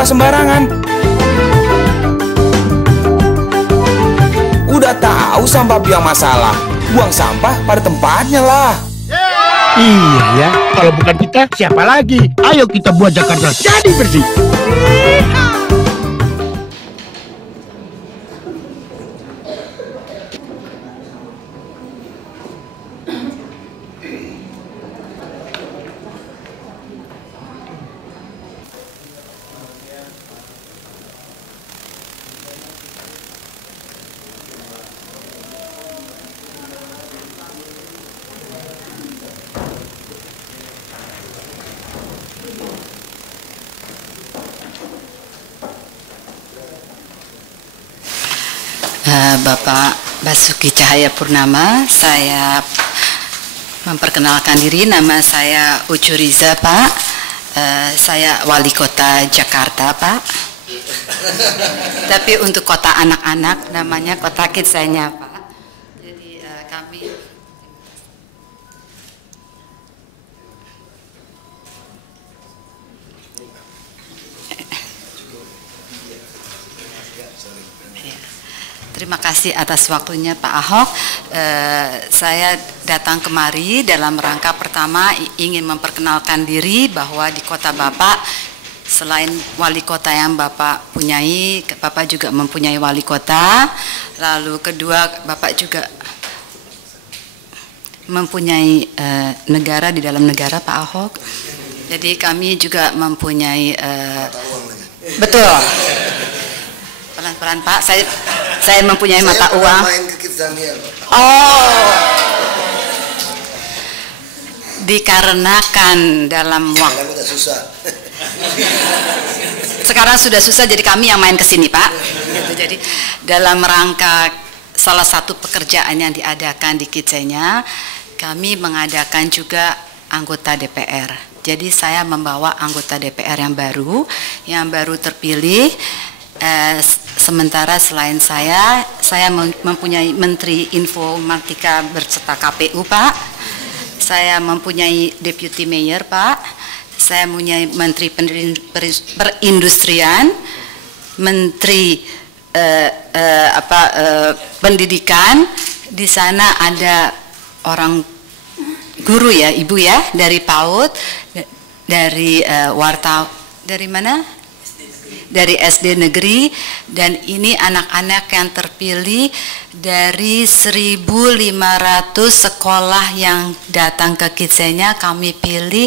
sampah sembarangan. Udah tahu sampah biang masalah, buang sampah pada tempatnya lah. Iya ya, kalau bukan kita siapa lagi? Ayo kita buat Jakarta jadi bersih. Bapak Basuki Cahayapurnama, saya memperkenalkan diri, nama saya Ucu Riza, Pak. Saya wali kota Jakarta, Pak. Tapi untuk kota anak-anak namanya kota Kidsanya, Pak. Jadi kami terima kasih atas waktunya Pak Ahok. Saya datang kemari dalam rangka pertama ingin memperkenalkan diri bahwa di kota Bapak selain wali kota yang Bapak punyai, Bapak juga mempunyai wali kota. Lalu kedua, Bapak juga mempunyai negara di dalam negara, Pak Ahok. Jadi kami juga mempunyai betul. Pelan-pelan Pak, saya mempunyai mata uang. Main ke Kidzania. Oh, dikarenakan dalam waktu. Udah susah. Sekarang sudah susah, jadi kami yang main ke sini Pak. Gitu, jadi dalam rangka salah satu pekerjaan yang diadakan di Kidzanya, kami mengadakan juga anggota DPR. Jadi saya membawa anggota DPR yang baru terpilih. Sementara selain saya mempunyai Menteri Informatika berserta KPU, Pak. Saya mempunyai Deputy Mayor, Pak. Saya mempunyai Menteri Perindustrian, Menteri Pendidikan. Di sana ada orang guru ya, Ibu ya, dari PAUD, dari dari mana? Dari SD negeri, dan ini anak-anak yang terpilih dari 1.500 sekolah yang datang ke Kidzanya. Kami pilih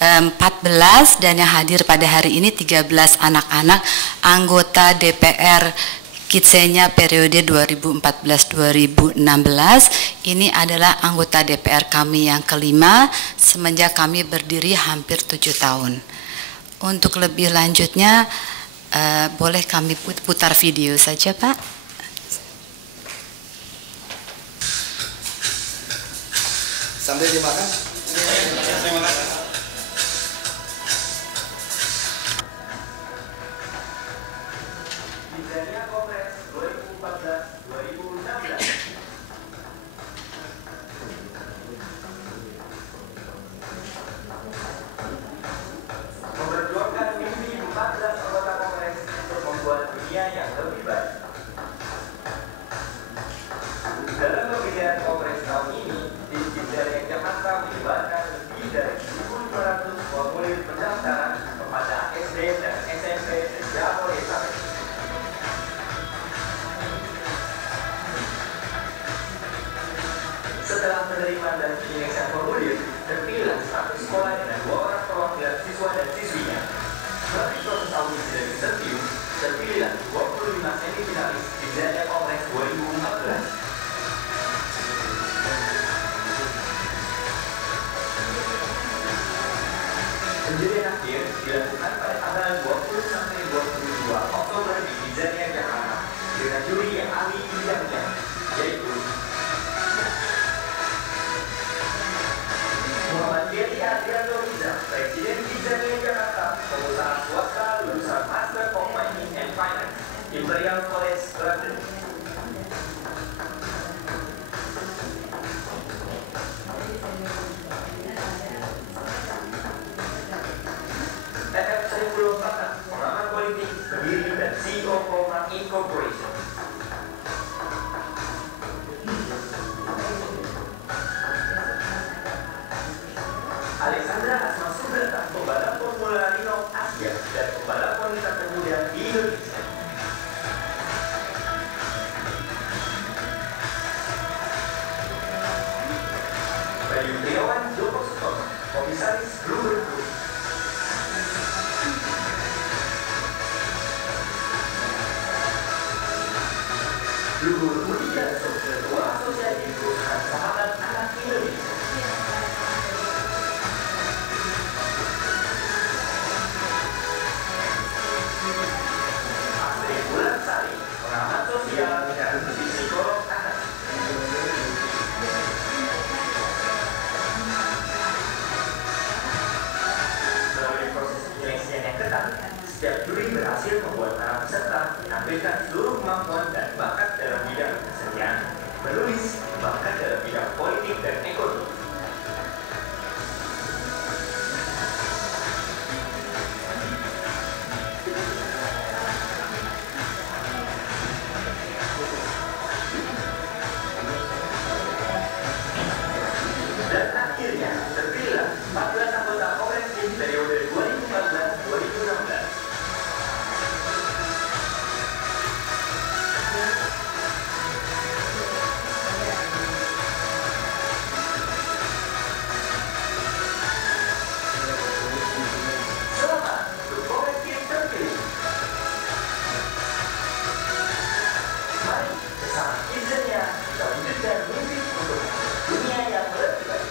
14 dan yang hadir pada hari ini 13 anak-anak anggota DPR Kidzanya periode 2014-2016. Ini adalah anggota DPR kami yang kelima semenjak kami berdiri hampir 7 tahun. Untuk lebih lanjutnya, boleh kami putar video saja, Pak? Sambil dimakan. Penjurian akhir dilakukan pada tanggal 20 sampai 22 Oktober di Kidzania, Jakarta dengan juri yang ahli bidangnya, yaitu Muhammad Yeti Adriano Riza, Presiden Kidzania Jakarta, pengusaha swasta lulusan Master of Banking and Finance, Imperial College London. FM 10 Fatah, pengamat Incorporation. Alexandra Asma Subrata, pembalap Formula Renault Asia dan pembalap wanita termuda di Indonesia. Bayu Triawan Joko Sutomo, Komisaris Bluebird Group. Luhur Mudianto, Ketua Asosiasi Perusahaan Sahabat Anak Indonesia. Astrid Wulansari, pengamat sosial dan psikolog anak. Melalui proses penyeleksian yang ketat, setiap juri berhasil membuat para peserta menampilkan seluruh kemampuan dan bakat dalam bidang kesenian, menulis, bahkan dalam bidang politik dan ekonomi. Dan akhirnya terpilih 14 anggota Kongres Tim periode 2014-2016. Selamat untuk Kongres Tim terpilih. Mari bersama Kidzania kita wujudkan mimpi untuk dunia yang lebih baik.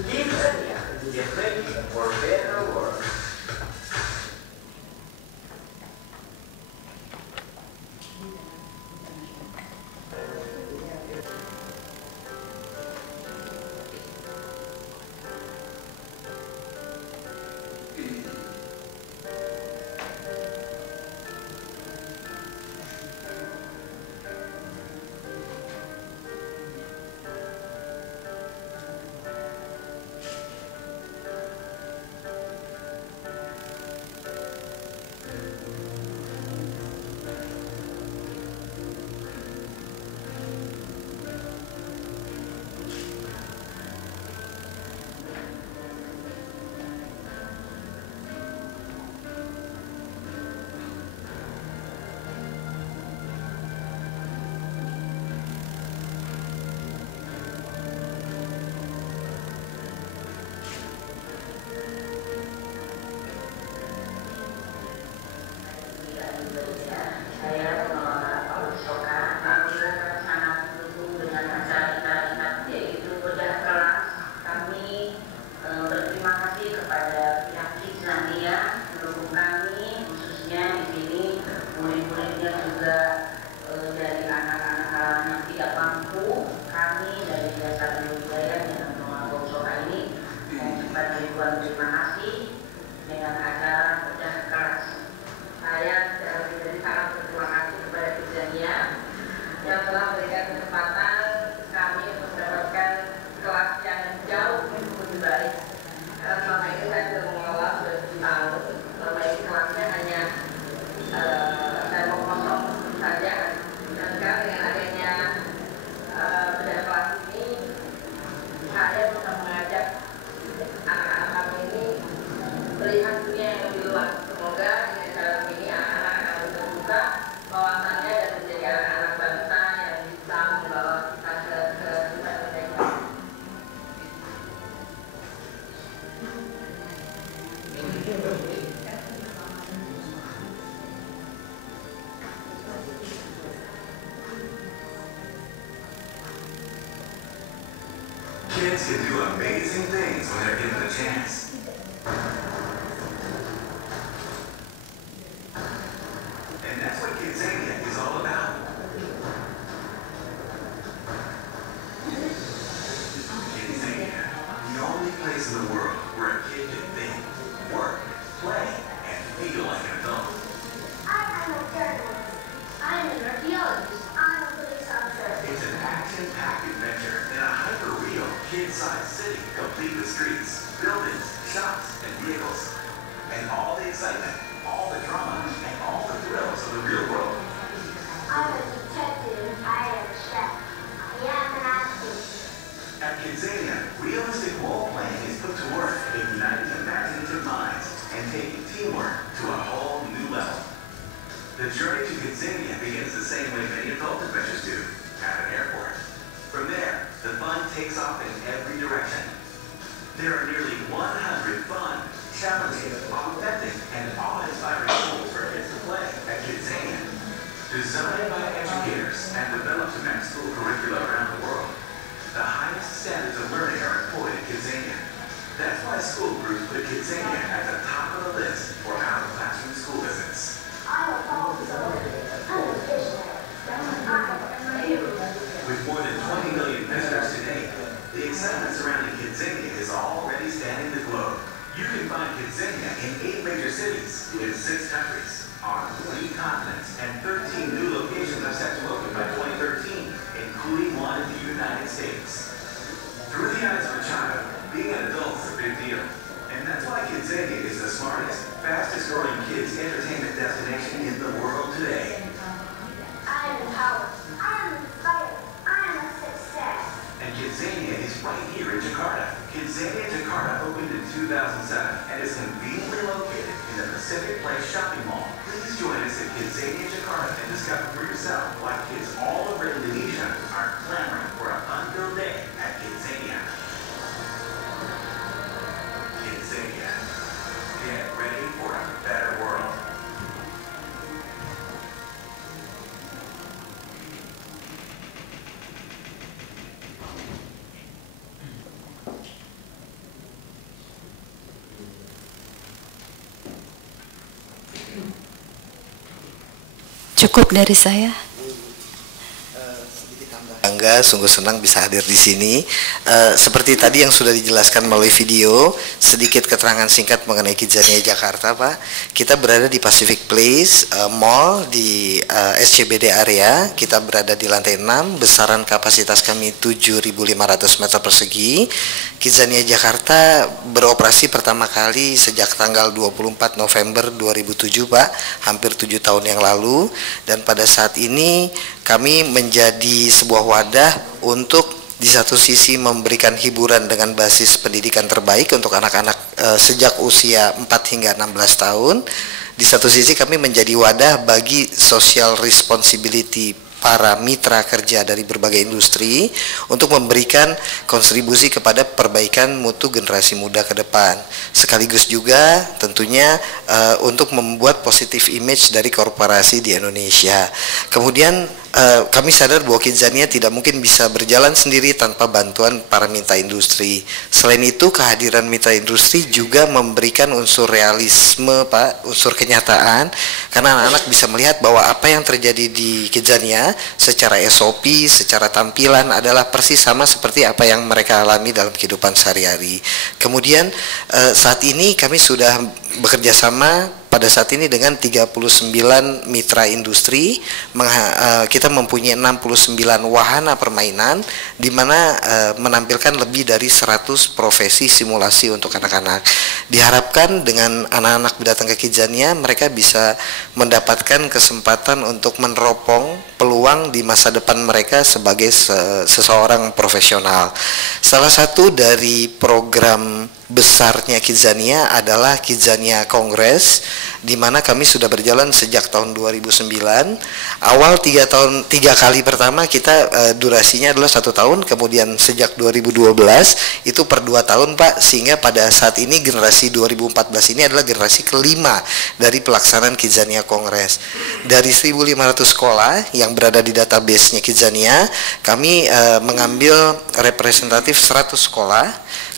Kidzania, get ready for a better world. Saya pengelola Paulus Soka, alhamdulillah sangat mendukung dengan acara kita yaitu bedah kelas. Kami berterima kasih kepada pihak Kidzania mendukung kami, khususnya di sini murid-muridnya juga dari anak-anak kalangan yang tidak mampu. Kami dari Jasa Budaya dengan pengelola Paulus Soka ini mengucapkan ribuan terima kasih dengan acara bedah kelas. Saya secara pribadi sangat berterima kasih kepada Kidzania yang telah memberikan kesempatan kami untuk mendapatkan kelas yang jauh lebih baik. Karena selama ini saya sudah mengelola sudah 7 tahun. Selama ini kelasnya hanya saya mau kosong saja. Dan sekarang dengan adanya bedah kelas ini, saya bisa mengajak anak-anak kami ini melihat dunia yang lebih luas. Semoga dengan cara ini anak-anak akan terbuka wawasannya dan menjadi anak-anak bangsa yang bisa membawa kita ke tempat mereka. Kids can do amazing things when they're given a chance. And that's what Kidzania is all about. Kidzania, the only place in the world where a kid can think, work, play, and feel like an adult. I'm a journalist. I'm an archaeologist. I'm a police officer. It's an action-packed adventure in a hyper-real, kid-sized city complete with streets, buildings, and all the excitement, all the drama, and all the thrills of the real world. I'm a detective. I am a chef. I am an athlete. At Kidzania, realistic role playing is put to work, igniting imaginative minds and taking teamwork to a whole new level. The journey to Kidzania begins the same way many adult adventures do, at an airport. From there, the fun takes off in every direction. There are nearly 100 fun, challenging, authentic, and awe-inspiring tools for kids to play at Kidzania. Designed by educators and developed to match school curricula around the world, the highest standards of learning are employed at Kidzania. That's why school groups put Kidzania at the top of the list for out-of-classroom school visits. I'm a problem solver. I'm a visionary. I'm a hero. With more than 20 million visitors to date, the excitement surrounding Kidzania is already spanning the globe. You can find Kidzania in 8 major cities in 6 countries, on 3 continents, and 13 new locations are set to open by 2013, including one in the United States. Through the eyes of a child, being an adult is a big deal. And that's why Kidzania is the smartest, fastest growing kids entertainment destination in the world today. I am empowered. I am inspired. I am a success. And Kidzania is right here in Jakarta. Kidzania Jakarta opened in 2007 and is conveniently located in the Pacific Place shopping mall. Please join us at Kidzania Jakarta and discover for yourself why kids all over Indonesia are clamoring for a fun-filled day at Kidzania. Kidzania. Get ready for a better world. Cukup dari saya. Bangga, sungguh senang bisa hadir di sini. Seperti tadi yang sudah dijelaskan melalui video, sedikit keterangan singkat mengenai Kidzania Jakarta, Pak. Kita berada di Pacific Place Mall di SCBD area. Kita berada di lantai 6, besaran kapasitas kami 7.500 meter persegi. Kidzania Jakarta beroperasi pertama kali sejak tanggal 24 November 2007, Pak, hampir 7 tahun yang lalu. Dan pada saat ini kami menjadi sebuah wadah untuk di satu sisi memberikan hiburan dengan basis pendidikan terbaik untuk anak-anak sejak usia 4 hingga 16 tahun. Di satu sisi kami menjadi wadah bagi social responsibility para mitra kerja dari berbagai industri untuk memberikan kontribusi kepada perbaikan mutu generasi muda ke depan. Sekaligus juga tentunya untuk membuat positive image dari korporasi di Indonesia. Kemudian kami sadar bahwa Kidzania tidak mungkin bisa berjalan sendiri tanpa bantuan para mitra industri. Selain itu, kehadiran mitra industri juga memberikan unsur realisme, Pak, unsur kenyataan, karena anak-anak bisa melihat bahwa apa yang terjadi di Kidzania secara SOP, secara tampilan adalah persis sama seperti apa yang mereka alami dalam kehidupan sehari-hari. Kemudian saat ini kami sudah bekerja sama pada saat ini dengan 39 mitra industri. Kita mempunyai 69 wahana permainan di mana menampilkan lebih dari 100 profesi simulasi untuk anak-anak. Diharapkan dengan anak-anak datang ke Kidzania, mereka bisa mendapatkan kesempatan untuk meneropong peluang di masa depan mereka sebagai seseorang profesional. Salah satu dari program besarnya Kidzania adalah Kidzania Kongres, di mana kami sudah berjalan sejak tahun 2009. Awal 3 kali pertama kita durasinya adalah 1 tahun, kemudian sejak 2012 itu per 2 tahun, Pak, sehingga pada saat ini generasi 2014 ini adalah generasi kelima dari pelaksanaan Kidzania Kongres. Dari 1.500 sekolah yang berada di database-nya Kidzania, kami mengambil representatif 100 sekolah.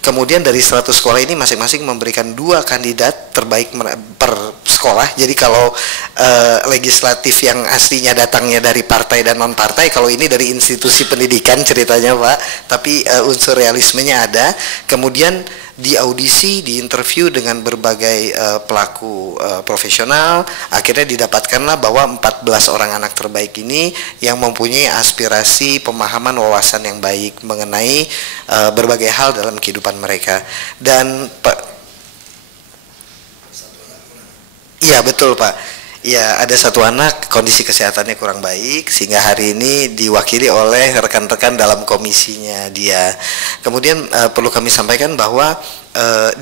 Kemudian dari 100 sekolah ini masing-masing memberikan 2 kandidat terbaik per sekolah. Jadi kalau legislatif yang aslinya datangnya dari partai dan non partai, kalau ini dari institusi pendidikan ceritanya, Pak, tapi unsur realismenya ada. Kemudian di audisi, di interview dengan berbagai pelaku profesional, akhirnya didapatkanlah bahwa 14 orang anak terbaik ini yang mempunyai aspirasi, pemahaman, wawasan yang baik mengenai berbagai hal dalam kehidupan mereka. Dan Iya betul Pak. Ya, ada satu anak kondisi kesehatannya kurang baik sehingga hari ini diwakili oleh rekan-rekan dalam komisinya dia. Kemudian perlu kami sampaikan bahwa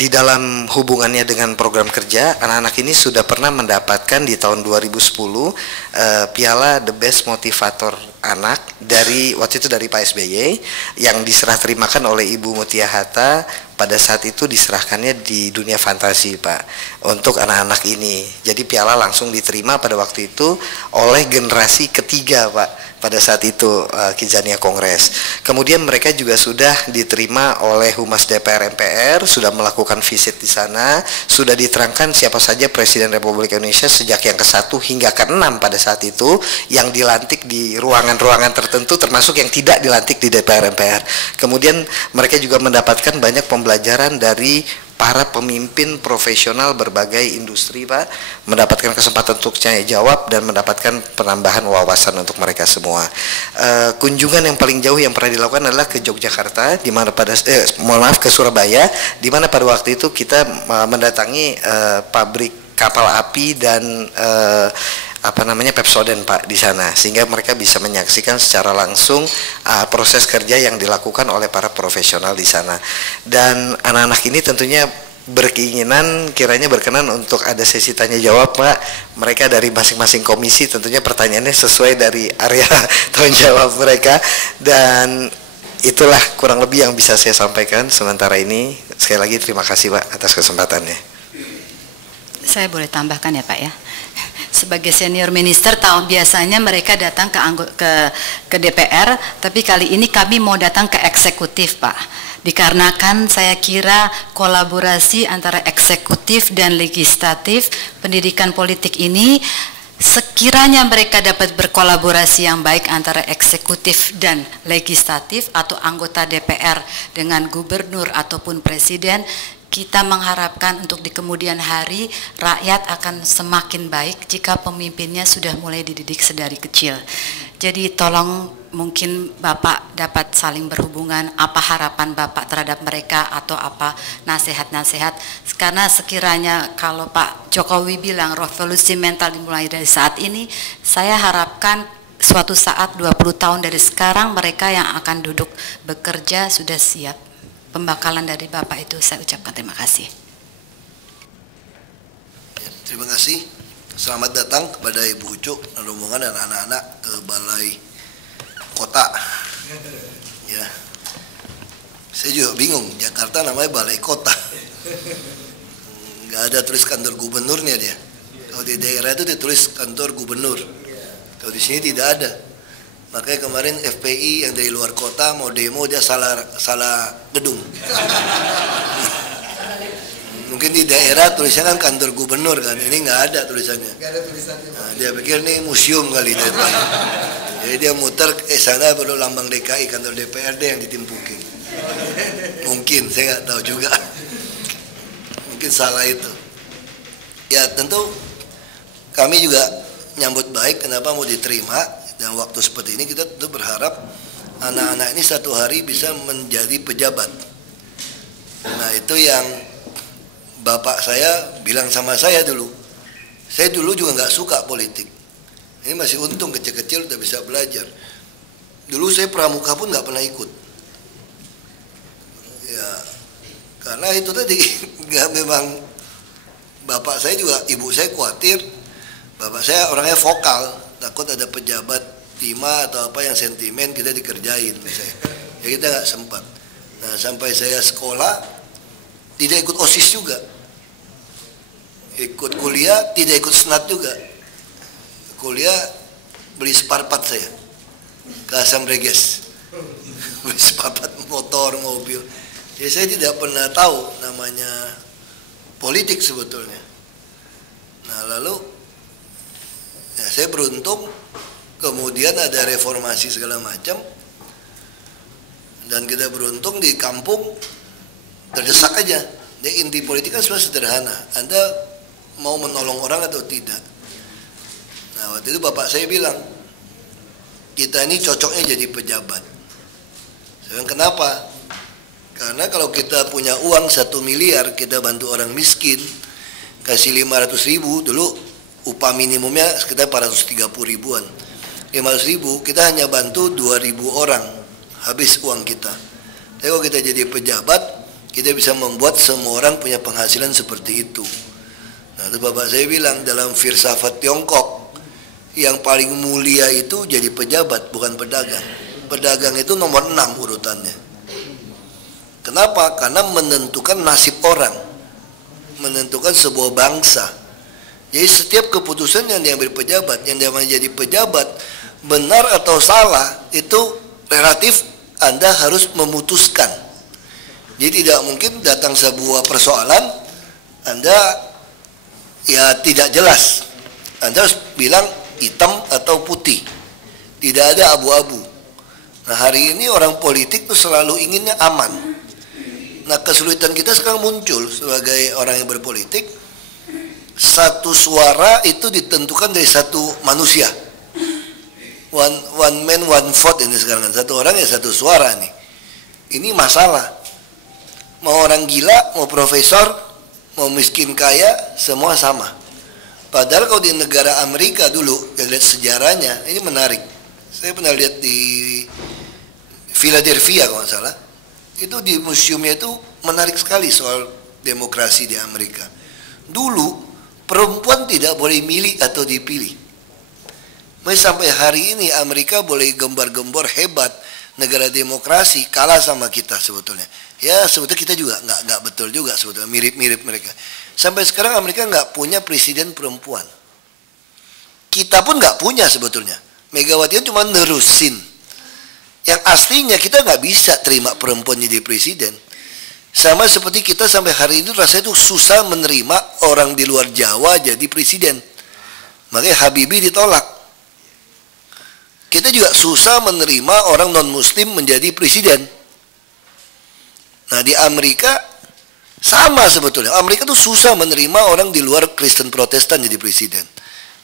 di dalam hubungannya dengan program kerja, anak-anak ini sudah pernah mendapatkan di tahun 2010 piala The Best Motivator Anak dari waktu itu dari Pak SBY yang diserah terimakan oleh Ibu Mutia Hatta. Pada saat itu diserahkannya di dunia fantasi Pak untuk anak-anak ini. Jadi piala langsung diterima pada waktu itu oleh generasi ketiga Pak pada saat itu Kidzania Kongres. Kemudian mereka juga sudah diterima oleh Humas DPR MPR, sudah melakukan visit di sana, sudah diterangkan siapa saja Presiden Republik Indonesia sejak yang ke-1 hingga ke-6 pada saat itu yang dilantik di ruangan-ruangan tertentu termasuk yang tidak dilantik di DPR MPR. Kemudian mereka juga mendapatkan banyak pembelajaran dari para pemimpin profesional berbagai industri Pak, mendapatkan kesempatan untuk tanya jawab dan mendapatkan penambahan wawasan untuk mereka semua. Kunjungan yang paling jauh yang pernah dilakukan adalah ke Yogyakarta, di mana pada ke Surabaya, di mana pada waktu itu kita mendatangi pabrik kapal api dan Pepsodent Pak di sana, sehingga mereka bisa menyaksikan secara langsung proses kerja yang dilakukan oleh para profesional di sana. Dan anak-anak ini tentunya berkeinginan kiranya berkenan untuk ada sesi tanya jawab Pak. Mereka dari masing-masing komisi tentunya pertanyaannya sesuai dari area tanggung jawab mereka, dan itulah kurang lebih yang bisa saya sampaikan sementara ini. Sekali lagi terima kasih Pak atas kesempatannya. Saya boleh tambahkan ya Pak ya. Sebagai senior minister tahu biasanya mereka datang ke DPR, tapi kali ini kami mau datang ke eksekutif Pak. Dikarenakan saya kira kolaborasi antara eksekutif dan legislatif pendidikan politik ini, sekiranya mereka dapat berkolaborasi yang baik antara eksekutif dan legislatif atau anggota DPR dengan gubernur ataupun presiden, kita mengharapkan untuk di kemudian hari rakyat akan semakin baik jika pemimpinnya sudah mulai dididik sedari kecil. Jadi tolong mungkin Bapak dapat saling berhubungan, apa harapan Bapak terhadap mereka atau apa nasihat-nasihat. Karena sekiranya kalau Pak Jokowi bilang revolusi mental dimulai dari saat ini, saya harapkan suatu saat 20 tahun dari sekarang mereka yang akan duduk bekerja sudah siap. Pembekalan dari Bapak itu saya ucapkan terima kasih. Terima kasih. Selamat datang kepada Ibu Ucuk dan rombongan dan anak-anak ke Balai Kota. Ya, saya juga bingung. Jakarta namanya Balai Kota. Nggak ada tulis kantor gubernurnya dia. Kalau di daerah itu ditulis kantor gubernur. Kalau di sini tidak ada. Makanya kemarin FPI yang dari luar kota mau demo dia salah gedung. Mungkin di daerah tulisannya kan kantor gubernur kan, ini nggak ada tulisannya. Nggak ada tulisannya. Nah, dia pikir ini museum kali dia. Jadi dia muter sana baru lambang DKI kantor DPRD yang ditimpukin. Mungkin saya nggak tahu juga. Mungkin salah itu. Ya tentu kami juga nyambut baik kenapa mau diterima. Dan waktu seperti ini kita tentu berharap anak-anak ini satu hari bisa menjadi pejabat. Nah itu yang bapak saya bilang sama saya dulu. Saya dulu juga nggak suka politik. Ini masih untung kecil-kecil udah bisa belajar. Dulu saya pramuka pun nggak pernah ikut. Ya karena itu tadi nggak, memang bapak saya juga, ibu saya khawatir. Bapak saya orangnya vokal. Takut ada pejabat timah atau apa yang sentimen kita dikerjain misalnya. Ya kita nggak sempat. Nah sampai saya sekolah tidak ikut OSIS juga, ikut kuliah tidak ikut senat juga. Kuliah beli sparpat saya ke Asam Reges, beli sparpat motor mobil. Jadi saya tidak pernah tahu namanya politik sebetulnya. Nah lalu ya, saya beruntung kemudian ada reformasi segala macam dan kita beruntung di kampung terdesak aja. Jadi inti politik kan sebenarnya sederhana. Anda mau menolong orang atau tidak. Nah waktu itu bapak saya bilang kita ini cocoknya jadi pejabat. Saya bilang kenapa? Karena kalau kita punya uang 1 miliar kita bantu orang miskin, kasih 500.000 dulu, upah minimumnya sekitar 430 ribuan. 500.000 kita hanya bantu 2.000 orang, habis uang kita. Tapi kalau kita jadi pejabat, kita bisa membuat semua orang punya penghasilan seperti itu. Nah, itu bapak saya bilang dalam filsafat Tiongkok, yang paling mulia itu jadi pejabat, bukan pedagang. Pedagang itu nomor 6 urutannya. Kenapa? Karena menentukan nasib orang, menentukan sebuah bangsa. Jadi setiap keputusan yang diambil pejabat, yang dia menjadi pejabat, benar atau salah, itu relatif Anda harus memutuskan. Jadi tidak mungkin datang sebuah persoalan, Anda ya tidak jelas. Anda harus bilang hitam atau putih, tidak ada abu-abu. Nah, hari ini orang politik tuh selalu inginnya aman. Nah, kesulitan kita sekarang muncul sebagai orang yang berpolitik. Satu suara itu ditentukan dari satu manusia. One man, one vote ini sekarang. Satu orang ya satu suara nih. Ini masalah. Mau orang gila, mau profesor, mau miskin kaya, semua sama. Padahal kalau di negara Amerika dulu, lihat sejarahnya, ini menarik. Saya pernah lihat di Philadelphia kalau nggak salah. Itu di museumnya itu menarik sekali soal demokrasi di Amerika. Dulu perempuan tidak boleh milih atau dipilih. Sampai hari ini Amerika boleh gembar-gembor hebat, negara demokrasi, kalah sama kita sebetulnya. Ya sebetulnya kita juga nggak betul juga sebetulnya, mirip-mirip mereka. Sampai sekarang Amerika nggak punya presiden perempuan. Kita pun nggak punya sebetulnya. Megawati cuma nerusin. Yang aslinya kita nggak bisa terima perempuan jadi presiden. Sama seperti kita sampai hari ini rasanya itu susah menerima orang di luar Jawa jadi presiden. Makanya Habibie ditolak. Kita juga susah menerima orang non-muslim menjadi presiden. Nah, di Amerika sama sebetulnya. Amerika tuh susah menerima orang di luar Kristen Protestan jadi presiden.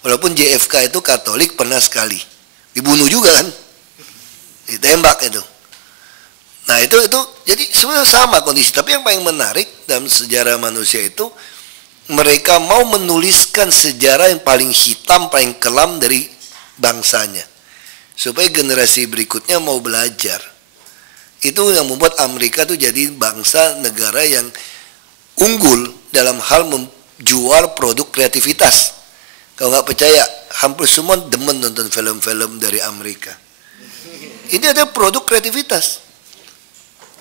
Walaupun JFK itu Katolik pernah sekali. Dibunuh juga kan? Ditembak itu. Nah, itu jadi sebenarnya sama kondisi. Tapi yang paling menarik dalam sejarah manusia itu, mereka mau menuliskan sejarah yang paling hitam, paling kelam dari bangsanya. Supaya generasi berikutnya mau belajar. Itu yang membuat Amerika tuh jadi bangsa negara yang unggul dalam hal menjual produk kreativitas. Kalau nggak percaya, hampir semua demen nonton film-film dari Amerika. Ini ada produk kreativitas.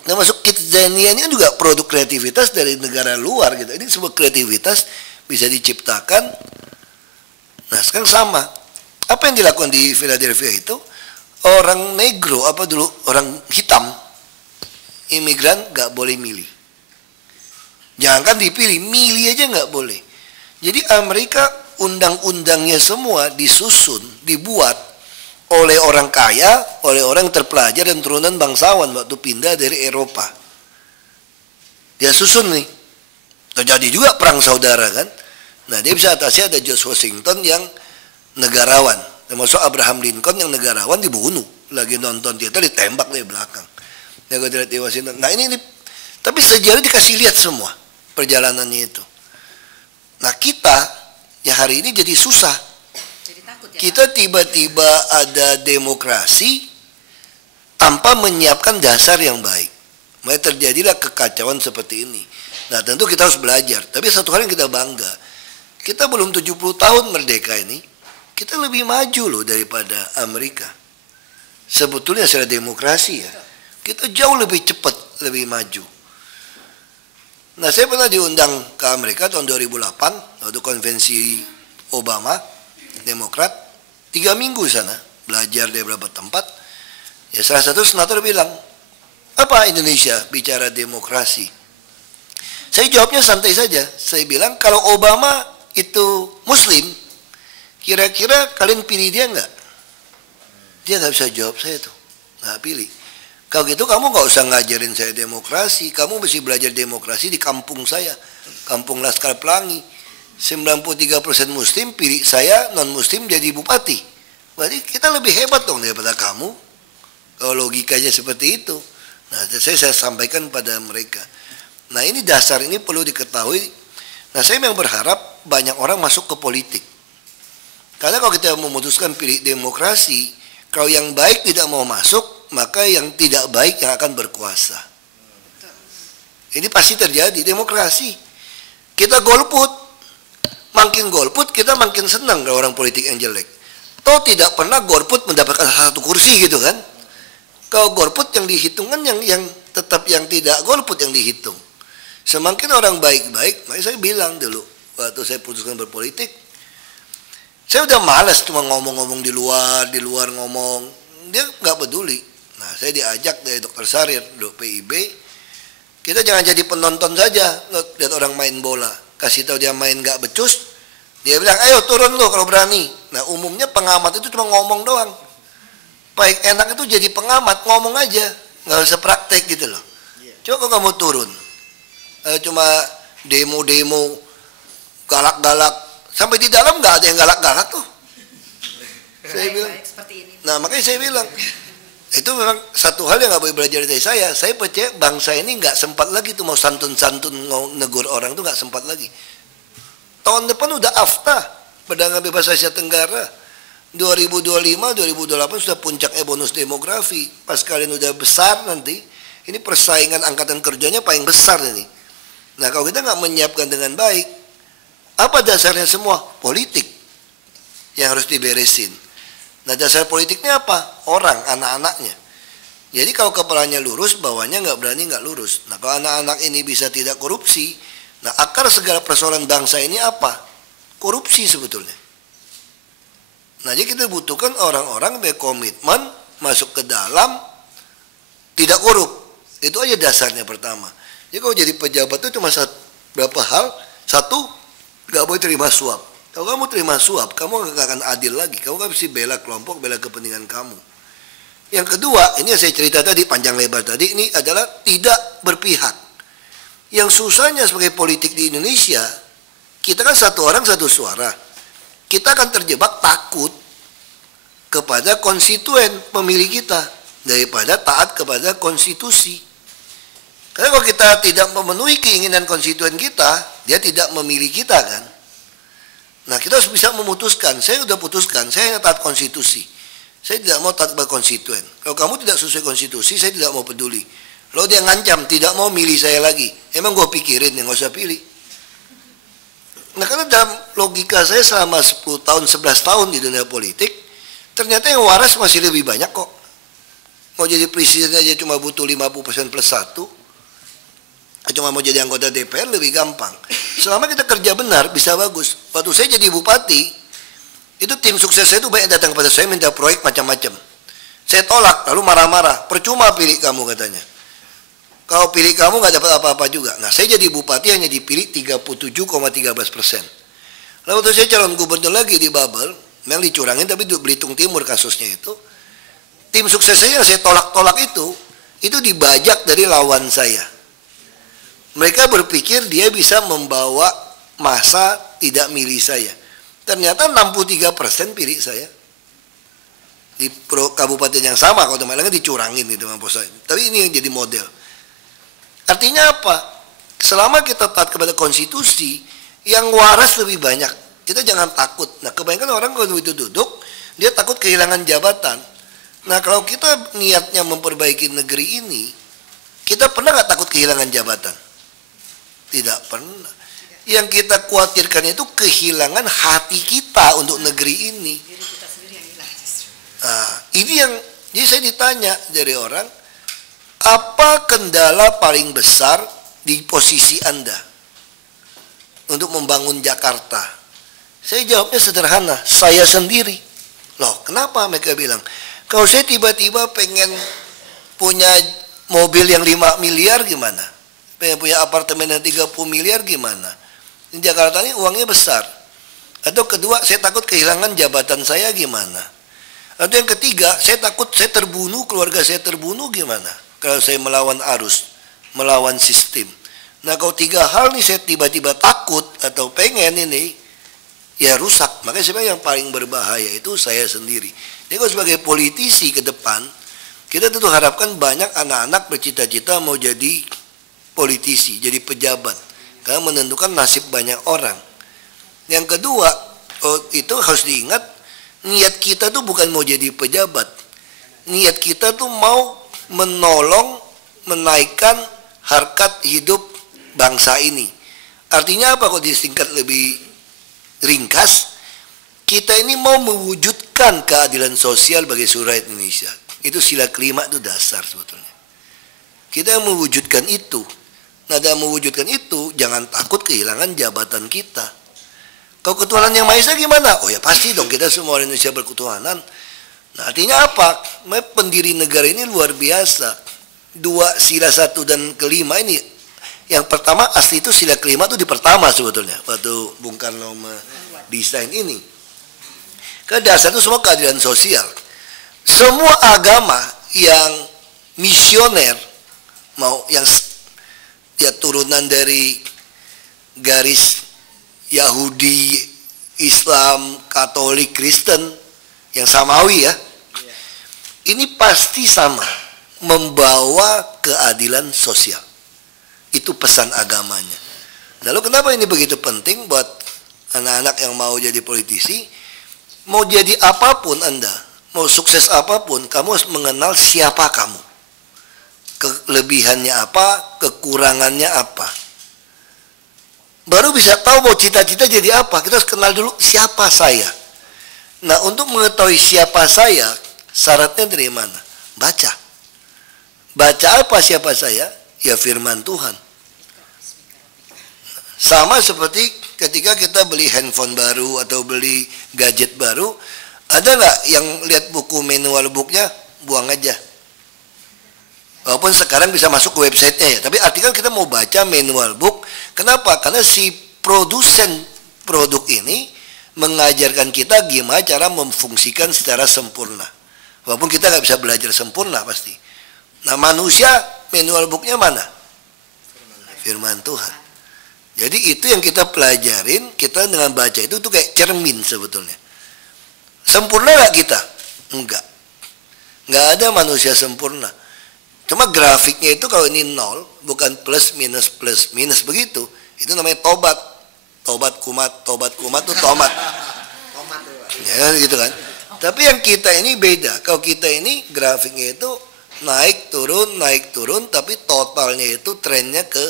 Nah, masuk Kidzania ini juga produk kreativitas dari negara luar gitu. Ini sebuah kreativitas bisa diciptakan. Nah, sekarang sama. Apa yang dilakukan di Philadelphia itu? Orang negro, apa dulu, orang hitam, imigran nggak boleh milih. Jangankan dipilih, milih aja nggak boleh. Jadi Amerika undang-undangnya semua disusun, dibuat oleh orang kaya, oleh orang terpelajar dan turunan bangsawan waktu pindah dari Eropa. Dia susun nih. Terjadi juga perang saudara kan. Nah, dia bisa atasnya ada George Washington yang negarawan. Termasuk Abraham Lincoln yang negarawan dibunuh. Lagi nonton teater ditembak dari belakang. Ya, gue lihat di Washington. Nah, ini tapi sejarah dikasih lihat semua perjalanannya itu. Nah, kita ya hari ini jadi susah. Jadi takut ya, kita tiba-tiba ada demokrasi tanpa menyiapkan dasar yang baik. Maka terjadilah kekacauan seperti ini. Nah, tentu kita harus belajar. Tapi satu hal yang kita bangga, kita belum 70 tahun merdeka ini. Kita lebih maju loh daripada Amerika. Sebetulnya secara demokrasi ya, kita jauh lebih cepat, lebih maju. Nah, saya pernah diundang ke Amerika tahun 2008, waktu konvensi Obama, Demokrat, 3 minggu sana, belajar dari beberapa tempat. Ya, salah satu senator bilang, apa Indonesia bicara demokrasi? Saya jawabnya santai saja. Saya bilang, kalau Obama itu Muslim, kira-kira kalian pilih dia nggak? Dia nggak bisa jawab saya tuh, nggak pilih. Kalau gitu kamu nggak usah ngajarin saya demokrasi, kamu mesti belajar demokrasi di kampung saya, kampung Laskar Pelangi. 93% Muslim, pilih saya non-Muslim jadi bupati. Berarti kita lebih hebat dong daripada kamu. Kalau logikanya seperti itu. Nah, saya sampaikan pada mereka. Nah, ini dasar ini perlu diketahui. Nah, saya memang berharap banyak orang masuk ke politik. Karena kalau kita memutuskan pilih demokrasi, kalau yang baik tidak mau masuk, maka yang tidak baik yang akan berkuasa. Ini pasti terjadi demokrasi. Kita golput, makin golput kita makin senang kalau orang politik yang jelek. Toh tidak pernah golput mendapatkan satu kursi gitu kan? Kalau golput yang dihitung kan yang tetap yang tidak golput yang dihitung. Semakin orang baik-baik, makanya saya bilang dulu waktu saya putuskan berpolitik, saya udah malas cuma ngomong-ngomong di luar ngomong, dia nggak peduli. Nah, saya diajak dari Dr. Sarir, PIB, kita jangan jadi penonton saja, lihat orang main bola, kasih tahu dia main nggak becus, dia bilang, ayo turun lo kalau berani. Nah, umumnya pengamat itu cuma ngomong doang. Baik enak itu jadi pengamat, ngomong aja, nggak usah praktek gitu loh. Coba kalau kamu turun, cuma demo-demo, galak-galak, sampai di dalam nggak ada yang galak-galak tuh. Saya bilang, nah makanya saya bilang, itu memang satu hal yang nggak boleh belajar dari saya. Saya percaya bangsa ini nggak sempat lagi tuh mau santun-santun negur orang tuh nggak sempat lagi. Tahun depan udah AFTA, perdagangan bebas Asia Tenggara. 2025, 2028 sudah puncaknya bonus demografi. Pas kalian udah besar nanti, ini persaingan angkatan kerjanya paling besar ini. Nah kalau kita nggak menyiapkan dengan baik, apa dasarnya semua? Politik yang harus diberesin. Nah dasar politiknya apa? Orang, anak-anaknya. Jadi kalau kepalanya lurus, bawahnya nggak berani nggak lurus. Nah kalau anak-anak ini bisa tidak korupsi, nah akar segala persoalan bangsa ini apa? Korupsi sebetulnya. Nah jadi kita butuhkan orang-orang berkomitmen, masuk ke dalam, tidak korup. Itu aja dasarnya pertama. Jadi kalau jadi pejabat itu cuma berapa hal. Satu, nggak boleh terima suap. Kalau kamu terima suap, kamu nggak akan adil lagi. Kamu nggak bisa bela kelompok, bela kepentingan kamu. Yang kedua, ini yang saya cerita tadi, panjang lebar tadi, ini adalah tidak berpihak. Yang susahnya sebagai politik di Indonesia, kita kan satu orang satu suara. Kita akan terjebak takut kepada konstituen pemilih kita daripada taat kepada konstitusi. Karena kalau kita tidak memenuhi keinginan konstituen kita, dia tidak memilih kita kan. Nah kita harus bisa memutuskan. Saya sudah putuskan, saya hanya taat konstitusi. Saya tidak mau taat kepada konstituen. Kalau kamu tidak sesuai konstitusi, saya tidak mau peduli. Lalu dia ngancam, tidak mau milih saya lagi. Emang gue pikirin, ya nggak usah pilih. Nah karena dalam logika saya selama 10 tahun, 11 tahun di dunia politik, ternyata yang waras masih lebih banyak kok. Mau jadi presiden aja cuma butuh 50% plus 1. Cuma mau jadi anggota DPR lebih gampang. Selama kita kerja benar, bisa bagus. Waktu saya jadi bupati, itu tim sukses saya itu banyak datang kepada saya minta proyek macam-macam. Saya tolak, lalu marah-marah. Percuma pilih kamu katanya. Kalau pilih kamu nggak dapat apa-apa juga. Nah saya jadi bupati hanya dipilih 37,13%. Lalu waktu saya calon gubernur lagi di Babel, memang dicurangin tapi di Belitung Timur kasusnya itu. Tim sukses saya yang saya tolak-tolak itu dibajak dari lawan saya. Mereka berpikir dia bisa membawa massa tidak milih saya. Ternyata 63% pilih saya. Di kabupaten yang sama, kalau teman lain dicurangin gitu. Tapi ini yang jadi model. Artinya apa? Selama kita taat kepada konstitusi, yang waras lebih banyak. Kita jangan takut. Nah kebanyakan orang kalau itu duduk, dia takut kehilangan jabatan. Nah kalau kita niatnya memperbaiki negeri ini, kita pernah nggak takut kehilangan jabatan? Tidak pernah. Yang kita khawatirkan itu kehilangan hati kita untuk negeri ini. Nah, ini yang jadi saya ditanya dari orang, apa kendala paling besar di posisi Anda untuk membangun Jakarta? Saya jawabnya sederhana, saya sendiri. Loh, kenapa mereka bilang? Kalau saya tiba-tiba pengen punya mobil yang 5 miliar gimana? Pengen punya apartemen yang 30 miliar gimana? Di Jakarta ini uangnya besar. Atau kedua, saya takut kehilangan jabatan saya gimana? Atau yang ketiga, saya takut saya terbunuh, keluarga saya terbunuh gimana? Kalau saya melawan arus, melawan sistem. Nah kalau 3 hal nih saya tiba-tiba takut atau pengen ini, ya rusak. Makanya sebenarnya yang paling berbahaya itu saya sendiri. Jadi kalau sebagai politisi ke depan, kita tentu harapkan banyak anak-anak bercita-cita mau jadi politisi, jadi pejabat. Karena menentukan nasib banyak orang. Yang kedua, itu harus diingat, niat kita tuh bukan mau jadi pejabat. Niat kita tuh mau menolong, menaikkan harkat hidup bangsa ini. Artinya apa kalau disingkat lebih ringkas? Kita ini mau mewujudkan keadilan sosial bagi seluruh rakyat Indonesia. Itu sila kelima itu dasar sebetulnya. Kita mewujudkan itu. Nah, dalam mewujudkan itu, jangan takut kehilangan jabatan kita. Kalau ketuhanan yang Maha Esa gimana? Oh ya pasti dong, kita semua orang Indonesia berketuhanan. Nah, artinya apa? Pendiri negara ini luar biasa. Dua sila satu dan kelima ini. Yang pertama asli itu sila kelima itu di pertama sebetulnya. Waktu Bung Karno mendesain ini. Ke dasar itu semua keadilan sosial. Semua agama yang misioner, mau yang ya turunan dari garis Yahudi, Islam, Katolik, Kristen, yang samawi ya, ini pasti sama, membawa keadilan sosial. Itu pesan agamanya. Lalu kenapa ini begitu penting buat anak-anak yang mau jadi politisi? Mau jadi apapun Anda, mau sukses apapun, kamu harus mengenal siapa kamu. Kelebihannya apa, kekurangannya apa. Baru bisa tahu mau cita-cita jadi apa. Kita harus kenal dulu siapa saya. Nah, untuk mengetahui siapa saya, syaratnya dari mana? Baca. Baca apa siapa saya? Ya firman Tuhan. Sama seperti ketika kita beli handphone baru atau beli gadget baru, ada nggak yang lihat buku manual booknya, buang aja. Walaupun sekarang bisa masuk ke websitenya ya, tapi artinya kita mau baca manual book. Kenapa? Karena si produsen produk ini mengajarkan kita gimana cara memfungsikan secara sempurna. Walaupun kita nggak bisa belajar sempurna pasti. Nah, manusia manual booknya mana? Firman Tuhan. Jadi itu yang kita pelajarin, kita dengan baca itu tuh kayak cermin sebetulnya. Sempurna nggak kita? Enggak. Nggak ada manusia sempurna. Cuma grafiknya itu kalau ini 0, bukan plus minus begitu. Itu namanya tobat. Tobat kumat itu tomat. Ya gitu kan. Tapi yang kita ini beda. Kalau kita ini grafiknya itu naik turun, tapi totalnya itu trennya ke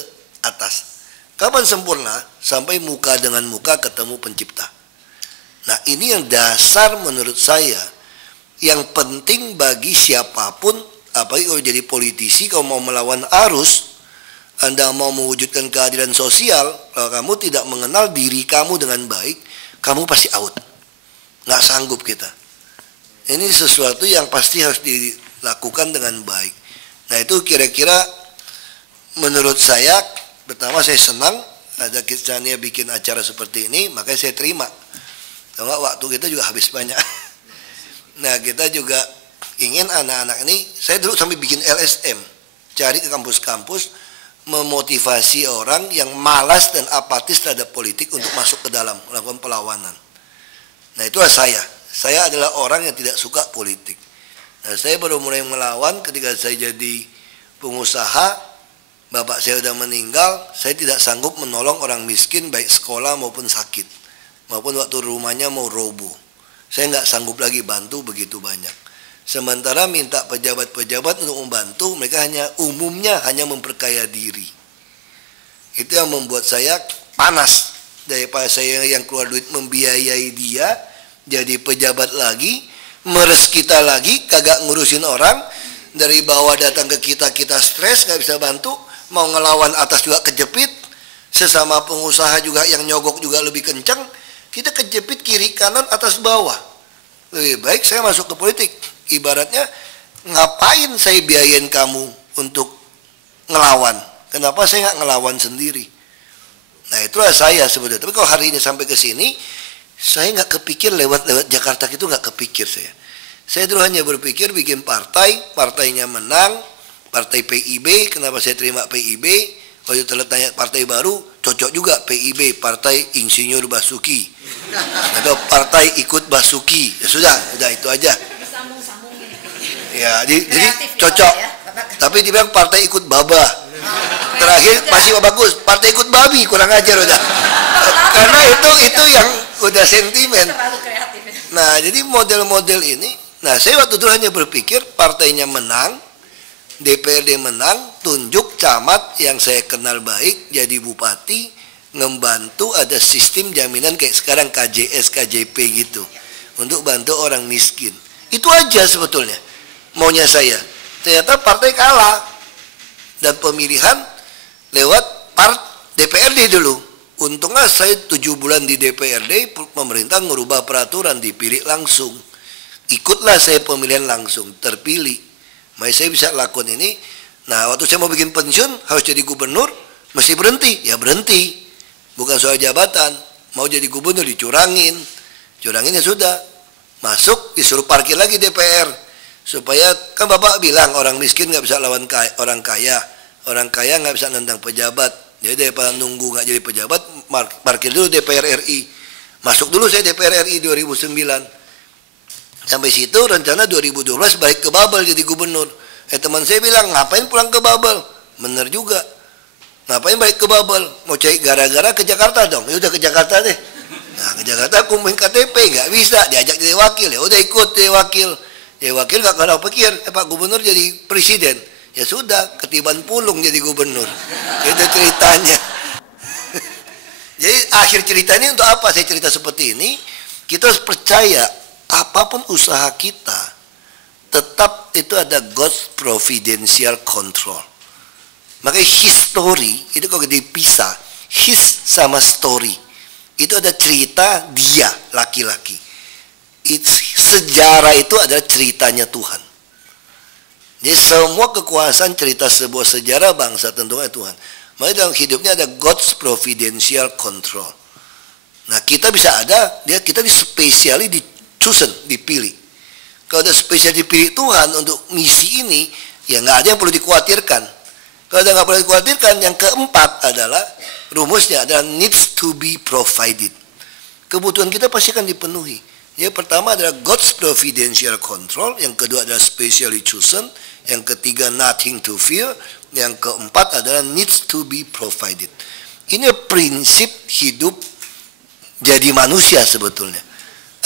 atas. Kapan sempurna? Sampai muka dengan muka ketemu pencipta. Nah, ini yang dasar menurut saya. Yang penting bagi siapapun, apalagi kalau jadi politisi, kalau mau melawan arus, Anda mau mewujudkan keadilan sosial, kalau kamu tidak mengenal diri kamu dengan baik, kamu pasti out. Nggak sanggup kita. Ini sesuatu yang pasti harus dilakukan dengan baik. Nah, itu kira-kira menurut saya, pertama saya senang ada Kidzania bikin acara seperti ini, makanya saya terima. Kalau nggak, waktu kita juga habis banyak. Nah, kita juga ingin anak-anak ini, saya dulu sampai bikin LSM, cari ke kampus-kampus, memotivasi orang yang malas dan apatis terhadap politik untuk masuk ke dalam, melakukan perlawanan. Nah, itulah saya. Saya adalah orang yang tidak suka politik. Nah, saya baru mulai melawan ketika saya jadi pengusaha. Bapak saya sudah meninggal, saya tidak sanggup menolong orang miskin baik sekolah maupun sakit. Maupun waktu rumahnya mau roboh. Saya nggak sanggup lagi bantu begitu banyak. Sementara minta pejabat-pejabat untuk membantu, mereka umumnya hanya memperkaya diri. Itu yang membuat saya panas. Daripada saya yang keluar duit membiayai dia, jadi pejabat lagi, meres kita lagi, kagak ngurusin orang, dari bawah datang ke kita stres, nggak bisa bantu, mau ngelawan atas juga kejepit, sesama pengusaha juga yang nyogok juga lebih kencang, kita kejepit kiri kanan atas bawah. Lebih baik saya masuk ke politik. Ibaratnya, ngapain saya biayain kamu untuk ngelawan? Kenapa saya nggak ngelawan sendiri? Nah, itulah saya sebetulnya. Tapi kalau hari ini sampai ke sini, saya nggak kepikir lewat Jakarta itu nggak kepikir saya. Saya dulu hanya berpikir bikin partai, partainya menang, partai PIB. Kenapa saya terima PIB? Kalau tanya partai baru, cocok juga PIB, Partai Insinyur Basuki. Atau partai ikut Basuki. Ya sudah itu aja. Ya, jadi cocok. Tapi dibilang partai ikut Baba. Terakhir masih bagus, partai ikut babi, kurang ajar udah. Karena itu yang udah sentimen. Terlalu kreatif. Nah, jadi model-model ini, nah saya waktu itu hanya berpikir partainya menang, DPRD menang, tunjuk camat yang saya kenal baik jadi bupati, ngebantu ada sistem jaminan kayak sekarang KJS, KJP gitu, untuk bantu orang miskin. Itu aja sebetulnya maunya saya. Ternyata partai kalah dan pemilihan lewat DPRD dulu. Untungnya saya 7 bulan di DPRD, pemerintah merubah peraturan, dipilih langsung. Ikutlah saya pemilihan langsung, terpilih. Makanya saya bisa lakukan ini. Nah, waktu saya mau bikin pensiun, harus jadi gubernur, mesti berhenti. Ya berhenti. Bukan soal jabatan. Mau jadi gubernur dicurangin. Curangin ya sudah. Masuk, disuruh parkir lagi DPR. Supaya, kan Bapak bilang orang miskin nggak bisa lawan orang kaya. Orang kaya nggak bisa nendang pejabat. Jadi daripada nunggu nggak jadi pejabat, parkir dulu DPR RI. Masuk dulu saya DPR RI 2009. Sampai situ rencana 2012 balik ke Babel jadi gubernur. Teman saya bilang, ngapain pulang ke Babel? Bener juga. Ngapain balik ke Babel? Mau cari gara-gara ke Jakarta dong. Ya udah ke Jakarta deh. Nah, ke Jakarta kumpulin KTP, nggak bisa. Diajak jadi wakil. Ya udah ikut jadi wakil. Ya wakil nggak pernah pikir, Pak Gubernur jadi presiden. Ya sudah, ketiban pulung jadi gubernur. Itu ceritanya. Jadi akhir cerita ini untuk apa saya cerita seperti ini? Kita harus percaya apapun usaha kita, tetap itu ada God's providential control. Makanya history, itu kalau dipisah, his sama story. Itu ada cerita dia, laki-laki. Sejarah itu adalah ceritanya Tuhan. Jadi semua kekuasaan cerita sebuah sejarah bangsa tentunya Tuhan. Maka dalam hidupnya ada God's providential control. Nah kita bisa ada, kita spesiali chosen, dipilih. Kalau ada spesial dipilih Tuhan untuk misi ini, ya nggak ada yang perlu dikhawatirkan. Kalau ada nggak perlu dikhawatirkan, yang keempat adalah rumusnya adalah needs to be provided. Kebutuhan kita pasti akan dipenuhi. Yang pertama adalah God's providential control, yang kedua adalah specially chosen, yang ketiga nothing to fear, yang keempat adalah needs to be provided. Ini prinsip hidup jadi manusia sebetulnya.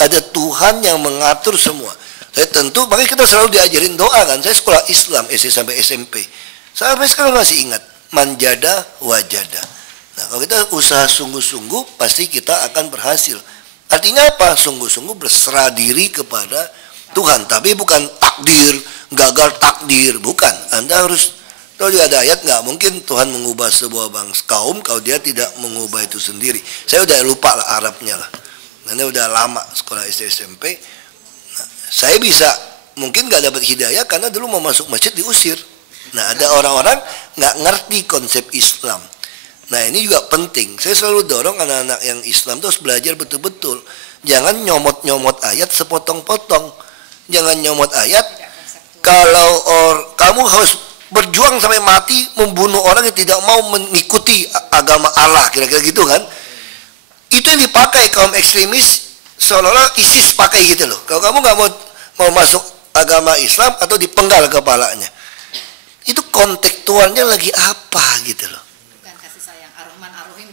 Ada Tuhan yang mengatur semua. Saya tentu, makanya kita selalu diajarin doa kan. Saya sekolah Islam, SD sampai SMP. Sampai sekarang masih ingat, manjada wajada. Nah, kalau kita usaha sungguh-sungguh, pasti kita akan berhasil. Artinya apa? Sungguh-sungguh berserah diri kepada Tuhan. Tapi bukan takdir, gagal takdir. Bukan. Anda harus, kalau juga ada ayat, nggak mungkin Tuhan mengubah sebuah bangsa kaum kalau dia tidak mengubah itu sendiri. Saya udah lupa lah Arabnya lah. Karena udah lama sekolah SD SMP. Nah, saya bisa, mungkin nggak dapat hidayah karena dulu mau masuk masjid diusir. Nah ada orang-orang nggak ngerti konsep Islam. Nah ini juga penting. Saya selalu dorong anak-anak yang Islam itu harus belajar betul-betul. Jangan nyomot-nyomot ayat sepotong-potong. Jangan nyomot ayat. Kalau kamu harus berjuang sampai mati membunuh orang yang tidak mau mengikuti agama Allah, kira-kira gitu kan? Itu yang dipakai kaum ekstremis, seolah-olah ISIS pakai gitu loh. Kalau kamu nggak mau masuk agama Islam atau dipenggal kepalanya, itu kontekstualnya lagi apa gitu loh.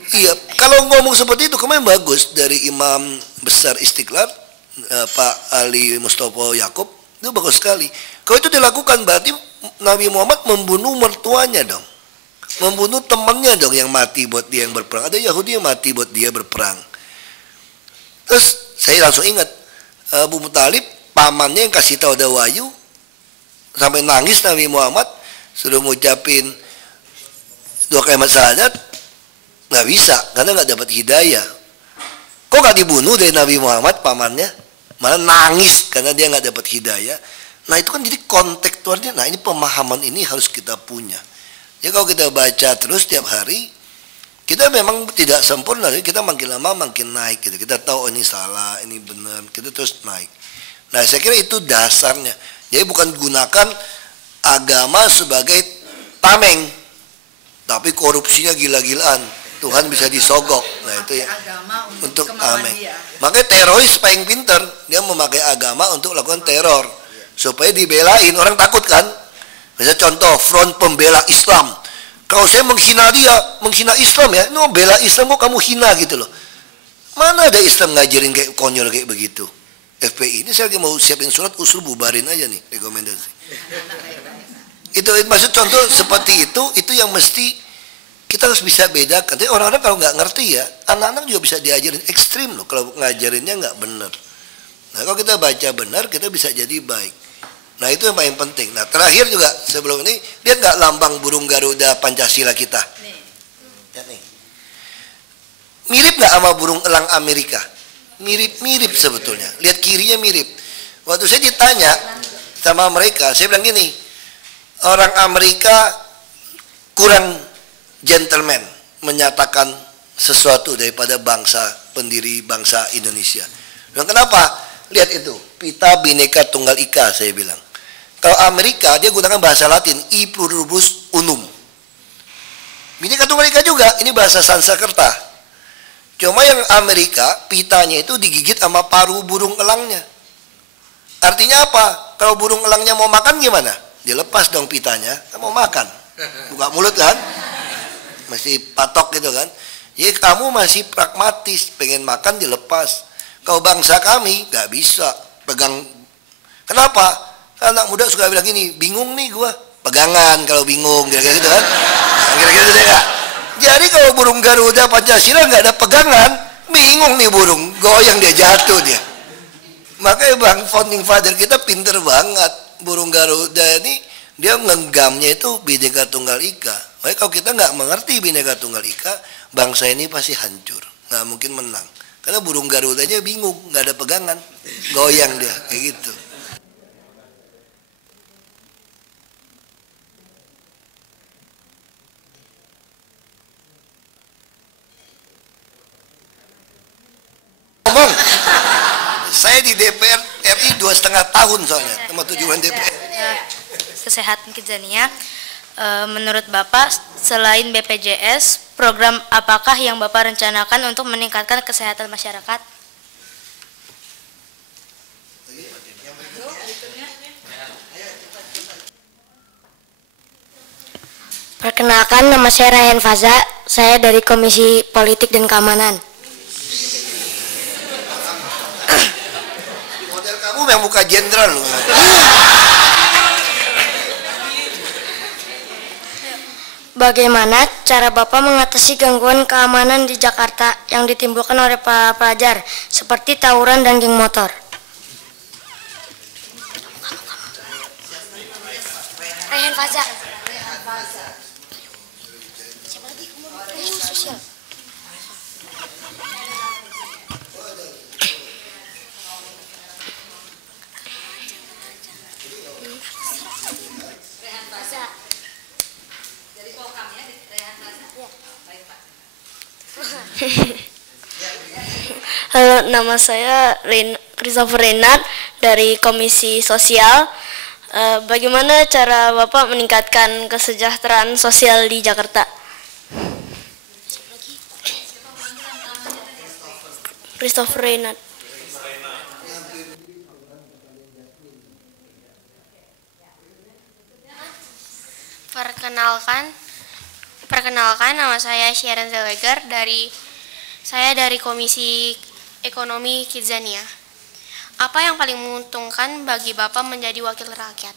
Iya, kalau ngomong seperti itu kemarin bagus dari Imam Besar Istiqlal Pak Ali Mustofa Yaakob, itu bagus sekali. Kalau itu dilakukan berarti Nabi Muhammad membunuh mertuanya dong, membunuh temannya dong yang mati buat dia yang berperang. Ada Yahudi yang mati buat dia berperang. Terus saya langsung ingat Abu Muthalib, pamannya yang kasih tahu ada wahyu, sampai nangis Nabi Muhammad suruh ngucapin 2 kalimat syahadat. Nggak bisa, karena nggak dapat hidayah. Kok nggak dibunuh dari Nabi Muhammad pamannya? Malah nangis karena dia nggak dapat hidayah. Nah itu kan jadi kontekstualnya. Nah ini pemahaman ini harus kita punya. Ya kalau kita baca terus tiap hari, kita memang tidak sempurna. Kita makin lama makin naik. Gitu. Kita tahu ini salah, ini benar. Kita terus naik. Nah saya kira itu dasarnya. Jadi bukan gunakan agama sebagai tameng, tapi korupsinya gila-gilaan. Tuhan bisa disogok. Nah itu ya untuk amen. Makanya teroris paling pinter, dia memakai agama untuk lakukan teror supaya dibelain. Orang takut kan? Misalnya contoh front pembela Islam. Kalau saya menghina dia, menghina Islam ya, no bela Islam kok kamu hina gitu loh. Mana ada Islam ngajarin kayak konyol kayak begitu. FPI ini saya lagi mau siapin surat usul bubarin aja nih rekomendasi. Itu maksud contoh seperti itu yang mesti kita harus bisa bedakan. Tapi orang-orang kalau nggak ngerti ya, anak-anak juga bisa diajarin ekstrim loh kalau ngajarinnya nggak benar. Nah kalau kita baca benar kita bisa jadi baik. Nah itu yang paling penting. Nah terakhir juga sebelum ini lihat nggak lambang burung Garuda Pancasila kita? Ya, nih. Mirip nggak sama burung elang Amerika? Mirip sebetulnya. Lihat kirinya mirip. Waktu saya ditanya sama mereka, saya bilang gini, orang Amerika kurang gentleman menyatakan sesuatu daripada bangsa pendiri bangsa Indonesia. Dan kenapa? Lihat itu, Pita Bhinneka Tunggal Ika saya bilang. Kalau Amerika dia gunakan bahasa Latin, I pluribus unum. Bhinneka Tunggal Ika juga, ini bahasa Sanskerta. Cuma yang Amerika, pitanya itu digigit sama paruh burung elangnya. Artinya apa? Kalau burung elangnya mau makan gimana? Dilepas dong pitanya, kan mau makan. Buka mulut kan? Masih patok gitu kan? Jadi kamu masih pragmatis, pengen makan dilepas. Kalau bangsa kami nggak bisa pegang. Kenapa? Karena anak muda suka bilang gini, bingung nih gua, pegangan kalau bingung, kira-kira gitu kan? Kira-kira gitu ya. Jadi kalau burung Garuda Pancasila nggak ada pegangan, bingung nih burung, goyang dia jatuh dia. Makanya bang founding father kita pinter banget, burung Garuda ini dia ngenggamnya itu Bhinneka Tunggal Ika. Makanya kalau kita nggak mengerti Bhinneka Tunggal Ika, bangsa ini pasti hancur, nggak mungkin menang. Karena burung Garudanya bingung, nggak ada pegangan, goyang dia kayak gitu. Ngomong, saya di DPR RI 2,5 tahun soalnya, sama tujuan DPR. Kesehatan Kidzania, menurut Bapak, selain BPJS, program apakah yang Bapak rencanakan untuk meningkatkan kesehatan masyarakat? Perkenalkan, nama saya Rayhan Faza, saya dari Komisi Politik dan Keamanan. Model kamu yang muka jenderal loh. Bagaimana cara Bapak mengatasi gangguan keamanan di Jakarta yang ditimbulkan oleh para pelajar, seperti tawuran dan geng motor? Rayhan Faza. Siapa lagi? Sosial. Halo, nama saya Christopher Renat dari Komisi Sosial. Bagaimana cara Bapak meningkatkan kesejahteraan sosial di Jakarta? Christopher Renat. Perkenalkan, nama saya Sharon Zelegar dari Komisi Ekonomi Kidzania. Apa yang paling menguntungkan bagi Bapak menjadi wakil rakyat?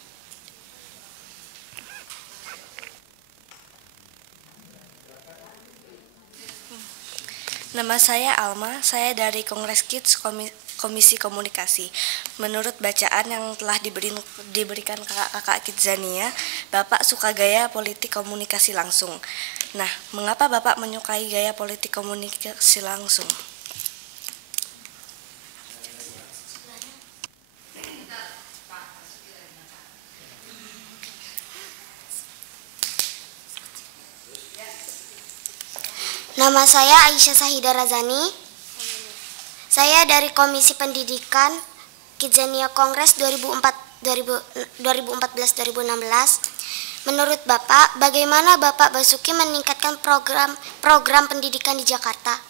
Nama saya Alma, saya dari Kongres Kids Komisi Komunikasi. Menurut bacaan yang telah diberikan kakak-kakak Kidzania, Bapak suka gaya politik komunikasi langsung. Nah, mengapa Bapak menyukai gaya politik komunikasi langsung? Nama saya Aisyah Sahida Razani. Saya dari Komisi Pendidikan Kidzania Kongres 2014-2016. Menurut Bapak, bagaimana Bapak Basuki meningkatkan program pendidikan di Jakarta?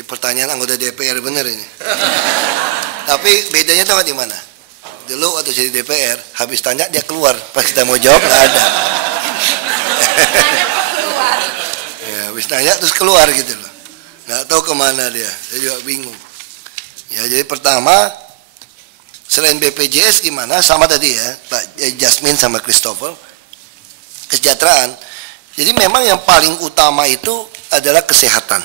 Ini pertanyaan anggota DPR bener ini. Tapi bedanya tahu di mana? Dulu waktu jadi DPR, habis tanya dia keluar. Pas kita mau jawab nggak ada. Ya, habis tanya terus keluar gitu loh. Nggak tahu kemana dia. Saya juga bingung. Ya, jadi pertama, selain BPJS gimana? Sama tadi ya, Pak Jasmine sama Christopher. Kesejahteraan. Jadi memang yang paling utama itu adalah kesehatan.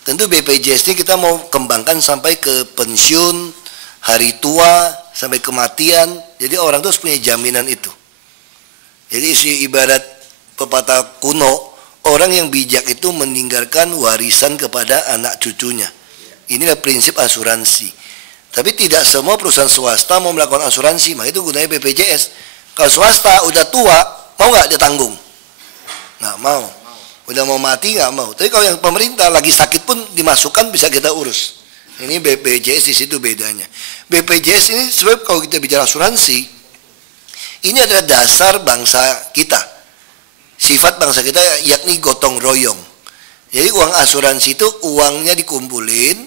Tentu BPJS ini kita mau kembangkan sampai ke pensiun, hari tua, sampai kematian. Jadi orang itu harus punya jaminan itu. Jadi ibarat pepatah kuno, orang yang bijak itu meninggalkan warisan kepada anak cucunya. Inilah prinsip asuransi. Tapi tidak semua perusahaan swasta mau melakukan asuransi, maka itu gunanya BPJS. Kalau swasta udah tua, mau nggak dia tanggung? Nggak mau. Udah mau mati nggak mau. Tapi kalau yang pemerintah lagi sakit pun dimasukkan bisa kita urus. Ini BPJS di situ bedanya. BPJS ini sebab kalau kita bicara asuransi, ini adalah dasar bangsa kita. Sifat bangsa kita yakni gotong royong. Jadi uang asuransi itu uangnya dikumpulin,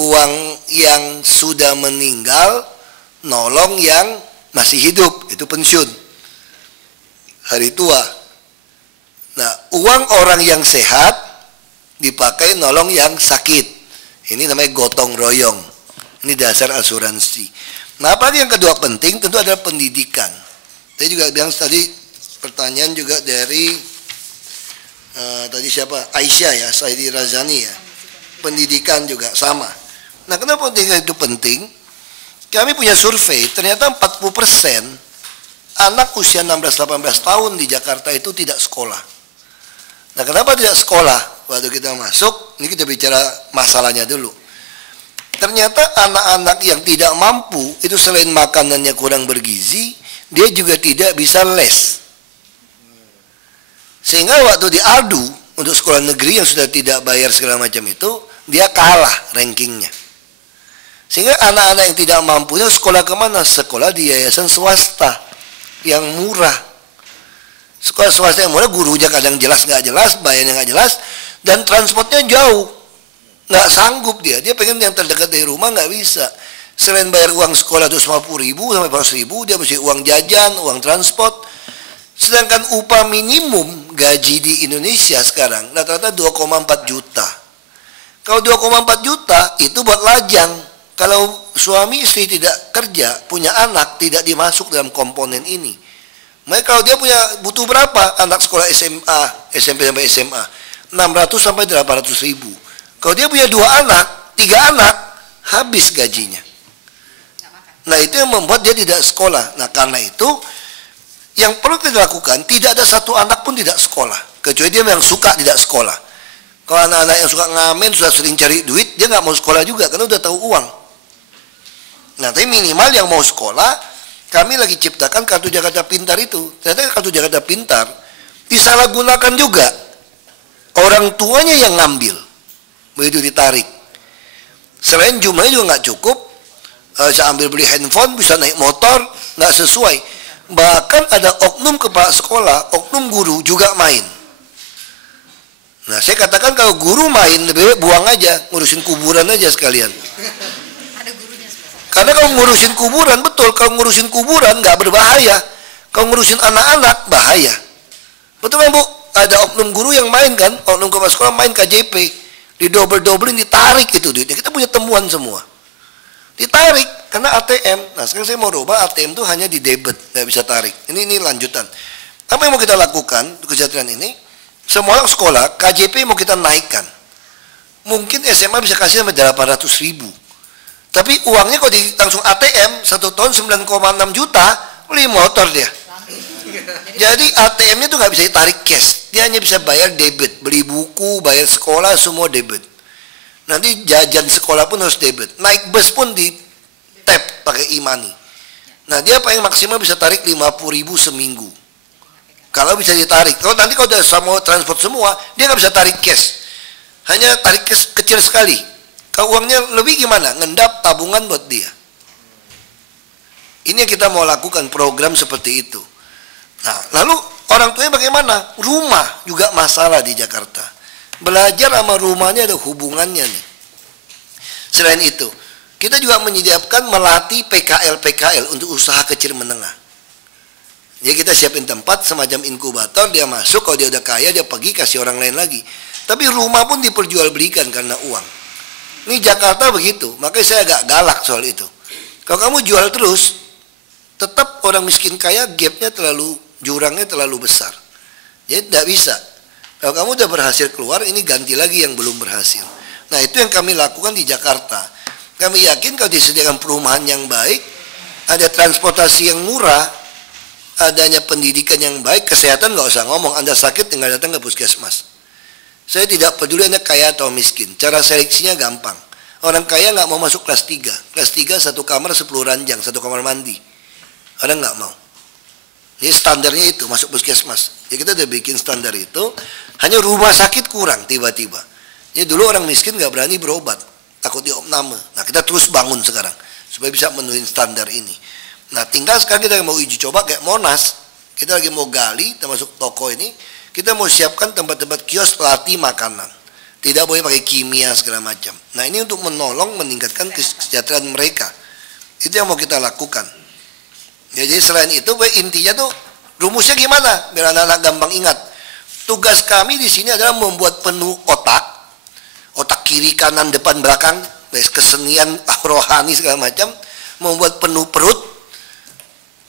uang yang sudah meninggal nolong yang masih hidup, itu pensiun, hari tua. Nah, uang orang yang sehat dipakai nolong yang sakit. Ini namanya gotong royong. Ini dasar asuransi. Nah, apalagi yang kedua penting tentu adalah pendidikan. Saya juga bilang tadi pertanyaan juga dari tadi siapa? Aisyah ya, Saidi Razani ya. Pendidikan juga sama. Nah, kenapa pendidikan itu penting? Kami punya survei, ternyata 40% anak usia 16-18 tahun di Jakarta itu tidak sekolah. Nah, kenapa tidak sekolah? Waktu kita masuk, ini kita bicara masalahnya dulu. Ternyata anak-anak yang tidak mampu, itu selain makanannya kurang bergizi, dia juga tidak bisa les. Sehingga waktu diadu untuk sekolah negeri yang sudah tidak bayar segala macam itu, dia kalah rankingnya. Sehingga anak-anak yang tidak mampu itu sekolah kemana? Sekolah di yayasan swasta yang murah. Sekolah swasta yang murah, gurunya kadang jelas nggak jelas, bayarnya nggak jelas, dan transportnya jauh, nggak sanggup dia pengen yang terdekat dari rumah, nggak bisa. Selain bayar uang sekolah 250.000 sampai 400.000, dia mesti uang jajan, uang transport. Sedangkan upah minimum gaji di Indonesia sekarang rata-rata 2,4 juta. Kalau 2,4 juta itu buat lajang. Kalau suami istri tidak kerja, punya anak, tidak dimasuk dalam komponen ini. Maka kalau dia butuh berapa anak sekolah SMA, SMP sampai SMA? 600 sampai 800.000. Kalau dia punya 2 anak, 3 anak, habis gajinya. Nah, itu yang membuat dia tidak sekolah. Nah, karena itu yang perlu kita lakukan, tidak ada satu anak pun tidak sekolah, kecuali dia yang suka tidak sekolah. Kalau anak-anak yang suka ngamen, sudah sering cari duit, dia nggak mau sekolah juga karena udah tahu uang. Nah, tapi minimal yang mau sekolah, kami lagi ciptakan kartu Jakarta Pintar itu. Ternyata kartu Jakarta Pintar disalahgunakan juga. Orang tuanya yang ngambil, begitu ditarik. Selain jumlahnya juga nggak cukup, saya ambil beli handphone, bisa naik motor, nggak sesuai. Bahkan ada oknum kepala sekolah, oknum guru juga main. Nah, saya katakan kalau guru main, lebih baik buang aja, ngurusin kuburan aja sekalian. Karena kalau ngurusin kuburan, betul, kalau ngurusin kuburan nggak berbahaya. Kalau ngurusin anak-anak, bahaya. Betul kan, Bu? Ada oknum guru yang main kan, oknum kepala sekolah main KJP. Didobel-dobelin, ditarik itu duitnya. Kita punya temuan semua. Ditarik, karena ATM. Nah, sekarang saya mau rubah ATM itu hanya di debit, nggak bisa tarik. Ini lanjutan. Apa yang mau kita lakukan, kesejahteraan ini? Semua orang sekolah, KJP mau kita naikkan. Mungkin SMA bisa kasih sampai 800.000. Tapi uangnya kalau langsung ATM 1 tahun 9,6 juta, beli motor dia. Jadi ATM-nya tuh nggak bisa ditarik cash, dia hanya bisa bayar debit, beli buku, bayar sekolah, semua debit. Nanti jajan sekolah pun harus debit, naik bus pun di tap pakai e-money. Nah, dia paling maksimal bisa tarik 50.000 seminggu. Kalau bisa ditarik, kalau nanti kalau udah sama transport semua, dia nggak bisa tarik cash, hanya tarik cash kecil sekali. Kalau uangnya lebih gimana? Ngendap tabungan buat dia. Ini yang kita mau lakukan, program seperti itu. Nah, lalu orang tuanya bagaimana? Rumah juga masalah di Jakarta. Belajar sama rumahnya ada hubungannya nih. Selain itu, kita juga menyediakan melatih PKL untuk usaha kecil menengah. Jadi kita siapin tempat semacam inkubator, dia masuk, kalau dia udah kaya dia pergi kasih orang lain lagi. Tapi rumah pun diperjualbelikan karena uang. Ini Jakarta begitu, makanya saya agak galak soal itu. Kalau kamu jual terus, tetap orang miskin kaya gapnya jurangnya terlalu besar. Jadi tidak bisa. Kalau kamu udah berhasil keluar, ini ganti lagi yang belum berhasil. Nah itu yang kami lakukan di Jakarta. Kami yakin kalau disediakan perumahan yang baik, ada transportasi yang murah, adanya pendidikan yang baik, kesehatan nggak usah ngomong. Anda sakit tinggal datang ke puskesmas. Saya tidak peduli Anda kaya atau miskin. Cara seleksinya gampang. Orang kaya nggak mau masuk kelas 3. Kelas 3 satu kamar 10 ranjang, satu kamar mandi. Orang nggak mau. Jadi standarnya itu masuk puskesmas. Jadi kita udah bikin standar itu. Hanya rumah sakit kurang tiba-tiba. Jadi dulu orang miskin nggak berani berobat, takut diopname. Nah kita terus bangun sekarang supaya bisa memenuhi standar ini. Nah tinggal sekarang kita mau uji coba kayak Monas. Kita lagi mau gali termasuk toko ini. Kita mau siapkan tempat-tempat kios pelatih makanan. Tidak boleh pakai kimia segala macam. Nah ini untuk menolong meningkatkan kesejahteraan mereka. Itu yang mau kita lakukan. Ya, jadi selain itu intinya tuh rumusnya gimana biar anak-anak gampang ingat. Tugas kami di sini adalah membuat penuh otak kiri kanan depan belakang, kesenian rohani segala macam, membuat penuh perut.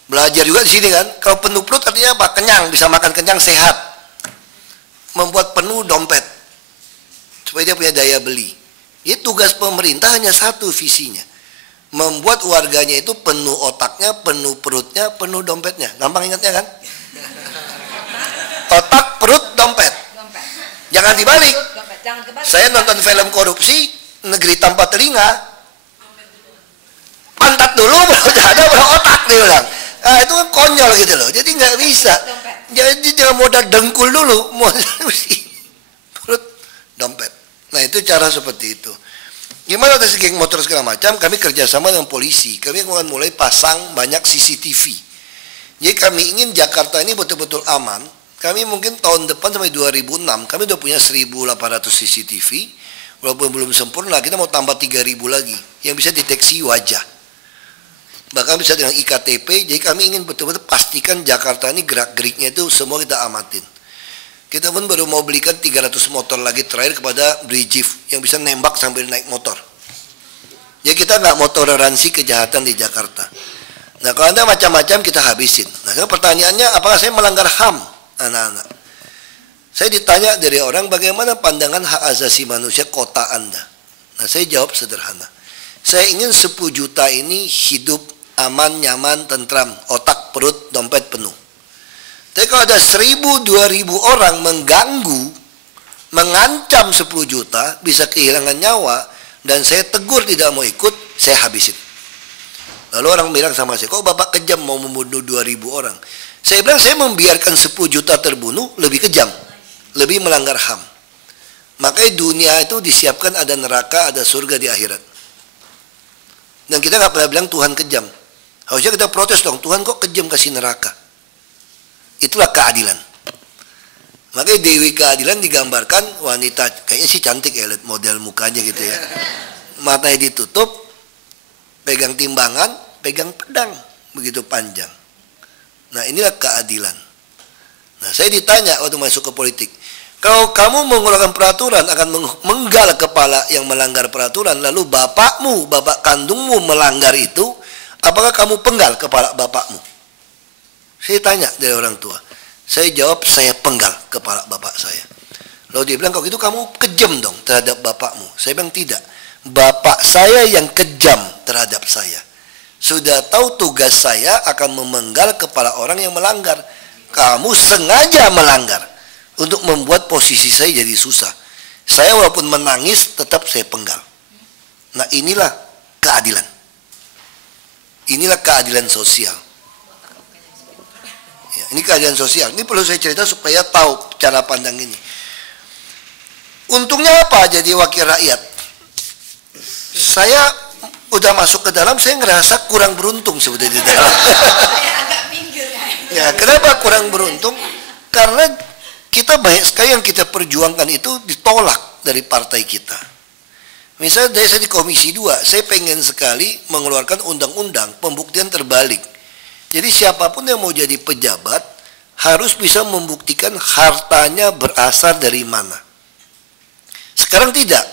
Belajar juga di sini kan. Kalau penuh perut artinya apa? Kenyang, bisa makan kenyang, sehat. Membuat penuh dompet supaya dia punya daya beli. Jadi tugas pemerintah hanya satu visinya. Membuat warganya itu penuh otaknya, penuh perutnya, penuh dompetnya. Gampang ingatnya kan? Otak, perut, dompet. Jangan dibalik. Saya nonton film korupsi, Negeri Tanpa Telinga. Pantat dulu, baru ada, baru otak dia bilang. Nah, itu kan konyol gitu loh. Jadi nggak bisa. Jadi jangan modal dengkul dulu, modal perut, dompet. Nah itu cara seperti itu. Gimana dari geng motor segala macam, kami kerjasama dengan polisi. Kami akan mulai pasang banyak CCTV. Jadi kami ingin Jakarta ini betul-betul aman. Kami mungkin tahun depan sampai 2006, kami udah punya 1.800 CCTV. Walaupun belum sempurna, kita mau tambah 3.000 lagi. Yang bisa deteksi wajah. Bahkan bisa dengan IKTP, jadi kami ingin betul-betul pastikan Jakarta ini gerak-geriknya itu semua kita amatin. Kita pun baru mau belikan 300 motor lagi terakhir kepada Brigif yang bisa nembak sambil naik motor. Ya kita nggak mau toleransi kejahatan di Jakarta. Nah kalau Anda macam-macam kita habisin. Nah pertanyaannya apakah saya melanggar HAM anak-anak? Saya ditanya dari orang bagaimana pandangan hak asasi manusia kota Anda. Nah saya jawab sederhana. Saya ingin 10 juta ini hidup aman, nyaman, tentram, otak, perut, dompet penuh. Tapi kalau ada 1.000, 2.000 orang mengganggu, mengancam 10 juta, bisa kehilangan nyawa, dan saya tegur tidak mau ikut, saya habisin. Lalu orang bilang sama saya, kok Bapak kejam mau membunuh 2.000 orang? Saya bilang, saya membiarkan 10 juta terbunuh lebih kejam, lebih melanggar HAM. Makanya dunia itu disiapkan ada neraka, ada surga di akhirat. Dan kita nggak pernah bilang Tuhan kejam. Harusnya kita protes dong, Tuhan kok kejam kasih neraka? Itulah keadilan. Makanya Dewi Keadilan digambarkan wanita, kayaknya sih cantik ya, lihat model mukanya gitu ya. Matanya ditutup, pegang timbangan, pegang pedang, begitu panjang. Nah inilah keadilan. Nah saya ditanya waktu masuk ke politik, kalau kamu mengeluarkan peraturan akan menggal kepala yang melanggar peraturan, lalu bapakmu, bapak kandungmu melanggar itu, apakah kamu penggal kepala bapakmu? Saya tanya dari orang tua. Saya jawab, saya penggal kepala bapak saya. Lalu dia bilang, kalau gitu kamu kejam dong terhadap bapakmu. Saya bilang, tidak. Bapak saya yang kejam terhadap saya. Sudah tahu tugas saya akan memenggal kepala orang yang melanggar. Kamu sengaja melanggar untuk membuat posisi saya jadi susah. Saya walaupun menangis, tetap saya penggal. Nah inilah keadilan. Inilah keadilan sosial. Ya, ini keadilan sosial. Ini perlu saya cerita supaya tahu cara pandang ini. Untungnya apa jadi wakil rakyat? Saya udah masuk ke dalam, saya ngerasa kurang beruntung sebetulnya di dalam. Ya, kenapa kurang beruntung? Karena kita banyak sekali yang kita perjuangkan itu ditolak dari partai kita. Misalnya dari saya di Komisi 2, saya pengen sekali mengeluarkan undang-undang pembuktian terbalik. Jadi siapapun yang mau jadi pejabat harus bisa membuktikan hartanya berasal dari mana. Sekarang tidak.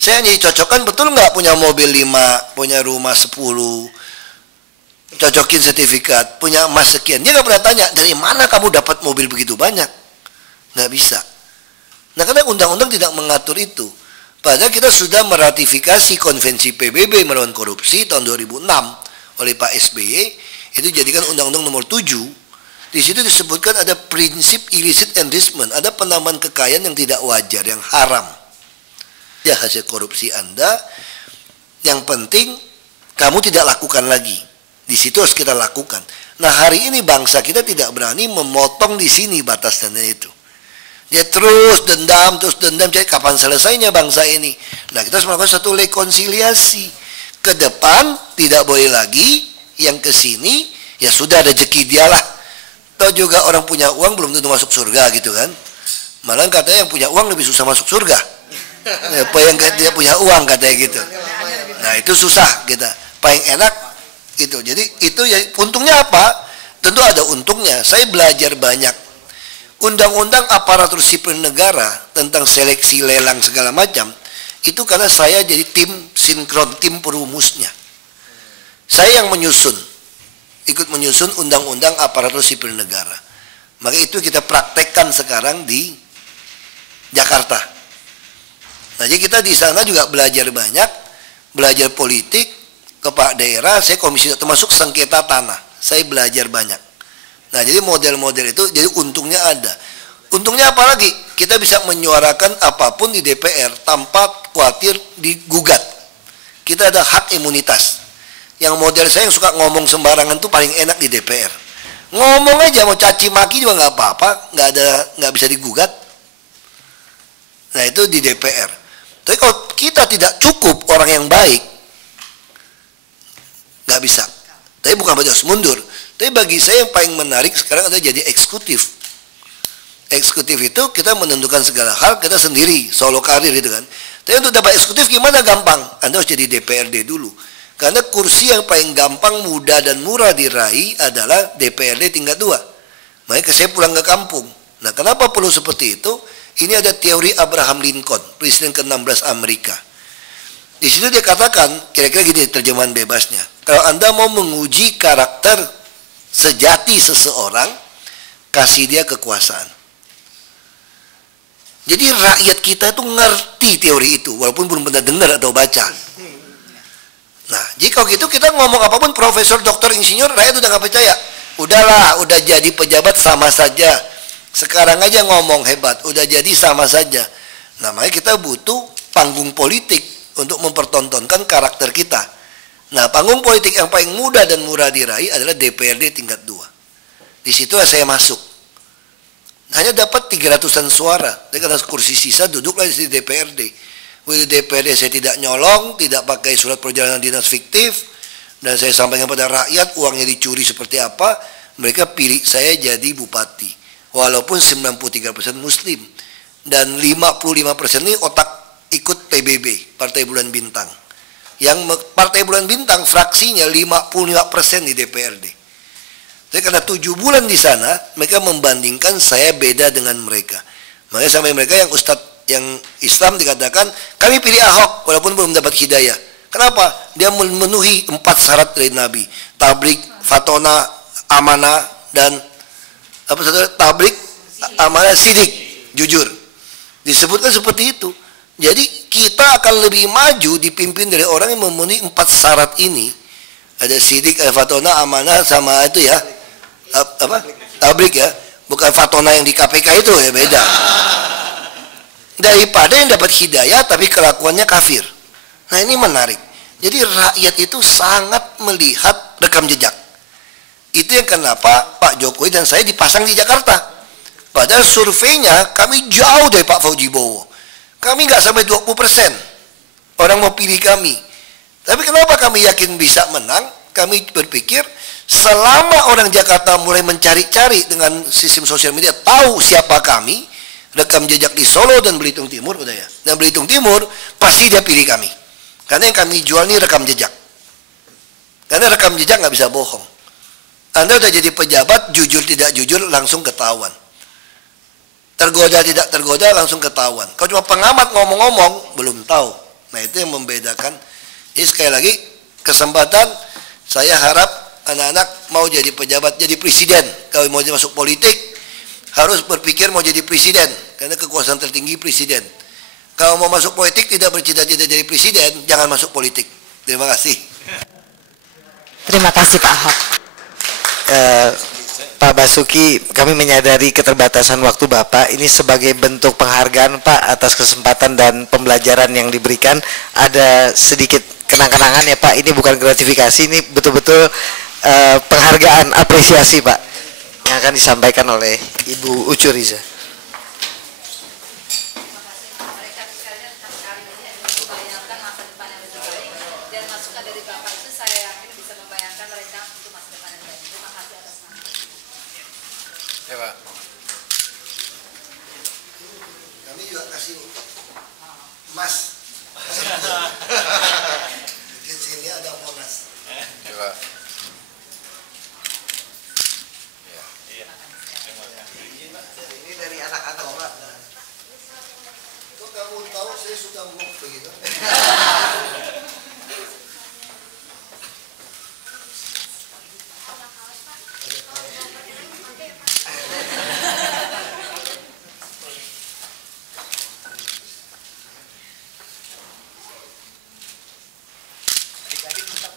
Saya hanya dicocokkan, betul nggak punya mobil 5, punya rumah 10, cocokin sertifikat, punya emas sekian. Dia nggak pernah tanya, dari mana kamu dapat mobil begitu banyak? Nggak bisa. Nah, karena undang-undang tidak mengatur itu. Padahal kita sudah meratifikasi konvensi PBB melawan korupsi tahun 2006 oleh Pak SBY, itu jadikan undang-undang nomor 7. Di situ disebutkan ada prinsip illicit enrichment, ada penambahan kekayaan yang tidak wajar, yang haram. Ya, hasil korupsi Anda, yang penting kamu tidak lakukan lagi. Di situ harus kita lakukan. Nah, hari ini bangsa kita tidak berani memotong di sini batasnya itu. Dia terus dendam, cari kapan selesainya bangsa ini. Nah, kita harus melakukan satu rekonsiliasi. Ke depan tidak boleh lagi, yang ke sini ya sudah rezeki dialah. Tahu juga orang punya uang belum tentu masuk surga gitu kan. Malah katanya yang punya uang lebih susah masuk surga. Apa yang tidak punya uang katanya gitu. Nah, itu susah kita. Paling enak itu. Jadi itu ya, untungnya apa? Tentu ada untungnya. Saya belajar banyak. Undang-undang aparatur sipil negara tentang seleksi lelang segala macam itu karena saya jadi tim sinkron, tim perumusnya. Saya yang menyusun, ikut menyusun undang-undang aparatur sipil negara. Maka itu kita praktekkan sekarang di Jakarta. Nah, jadi kita di sana juga belajar banyak, belajar politik, kepala daerah, saya komisi termasuk sengketa tanah, saya belajar banyak. Nah, jadi model-model itu, jadi untungnya ada. Untungnya apa lagi? Kita bisa menyuarakan apapun di DPR tanpa khawatir digugat. Kita ada hak imunitas. Yang model saya yang suka ngomong sembarangan tuh paling enak di DPR. Ngomong aja, mau caci maki juga nggak apa-apa, nggak bisa digugat. Nah, itu di DPR. Tapi kalau kita tidak cukup orang yang baik, nggak bisa. Tapi bukan berarti harus mundur. Tapi bagi saya yang paling menarik sekarang adalah jadi eksekutif. Eksekutif itu kita menentukan segala hal, kita sendiri, solo karir gitu kan. Tapi untuk dapat eksekutif gimana? Gampang. Anda harus jadi DPRD dulu. Karena kursi yang paling gampang, mudah dan murah diraih adalah DPRD tingkat 2. Makanya saya pulang ke kampung. Nah, kenapa perlu seperti itu? Ini ada teori Abraham Lincoln, presiden ke-16 Amerika. Di situ dia katakan, kira-kira gini terjemahan bebasnya. Kalau Anda mau menguji karakter sejati seseorang, kasih dia kekuasaan. Jadi rakyat kita itu ngerti teori itu, walaupun belum pernah dengar atau baca. Nah, jika gitu kita ngomong apapun, profesor, doktor, insinyur, rakyat udah nggak percaya. Udahlah, udah jadi pejabat sama saja. Sekarang aja ngomong hebat, udah jadi sama saja. Nah, makanya kita butuh panggung politik untuk mempertontonkan karakter kita. Nah, panggung politik yang paling mudah dan murah diraih adalah DPRD tingkat 2. Di situ saya masuk. Hanya dapat 300-an suara. Jadi karena kursi sisa duduklah di DPRD. Di DPRD saya tidak nyolong, tidak pakai surat perjalanan dinas fiktif, dan saya sampaikan pada rakyat uangnya dicuri seperti apa, mereka pilih saya jadi bupati. Walaupun 93% Muslim dan 55% ini otak ikut PBB, Partai Bulan Bintang. Yang Partai Bulan Bintang fraksinya 55% di DPRD. Tapi karena 7 bulan di sana, mereka membandingkan saya beda dengan mereka. Makanya sampai mereka yang ustadz yang Islam dikatakan, kami pilih Ahok walaupun belum dapat hidayah. Kenapa? Dia memenuhi 4 syarat dari Nabi. Tablik, fatona, amanah, dan apa saudara? Tablik, amanah, sidik, jujur. Disebutkan seperti itu. Jadi kita akan lebih maju dipimpin dari orang yang memenuhi 4 syarat ini. Ada sidik, ada fatona, amanah, sama itu ya. Apa? Tablik ya. Bukan fatona yang di KPK itu ya, beda. Daripada yang dapat hidayah tapi kelakuannya kafir. Nah, ini menarik. Jadi rakyat itu sangat melihat rekam jejak. Itu yang kenapa Pak Jokowi dan saya dipasang di Jakarta. Padahal surveinya kami jauh dari Pak Fauji Bowo. Kami nggak sampai 20% orang mau pilih kami. Tapi kenapa kami yakin bisa menang? Kami berpikir selama orang Jakarta mulai mencari-cari dengan sistem sosial media, tahu siapa kami, rekam jejak di Solo dan Belitung Timur udah ya. Dan Belitung Timur pasti dia pilih kami. Karena yang kami jual ini rekam jejak. Karena rekam jejak nggak bisa bohong. Anda udah jadi pejabat, jujur tidak jujur langsung ketahuan. Tergoda tidak tergoda langsung ketahuan. Kalau cuma pengamat ngomong-ngomong belum tahu. Nah itu yang membedakan. Jadi sekali lagi kesempatan saya harap anak-anak mau jadi pejabat, jadi presiden. Kalau mau masuk politik harus berpikir mau jadi presiden, karena kekuasaan tertinggi presiden. Kalau mau masuk politik tidak bercita-cita jadi presiden, jangan masuk politik. Terima kasih. Terima kasih Pak Ahok. Pak Basuki, kami menyadari keterbatasan waktu Bapak. Ini sebagai bentuk penghargaan Pak atas kesempatan dan pembelajaran yang diberikan. Ada sedikit kenang-kenangan ya Pak. Ini bukan gratifikasi, ini betul-betul penghargaan, apresiasi Pak, yang akan disampaikan oleh Ibu Ucu Riza. Ya Pak. Kami juga kasih emas. Di sini ada monas. Ya Pak. Ini dari anak-anak Pak. Kok kamu tahu saya sudah ngomong begitu?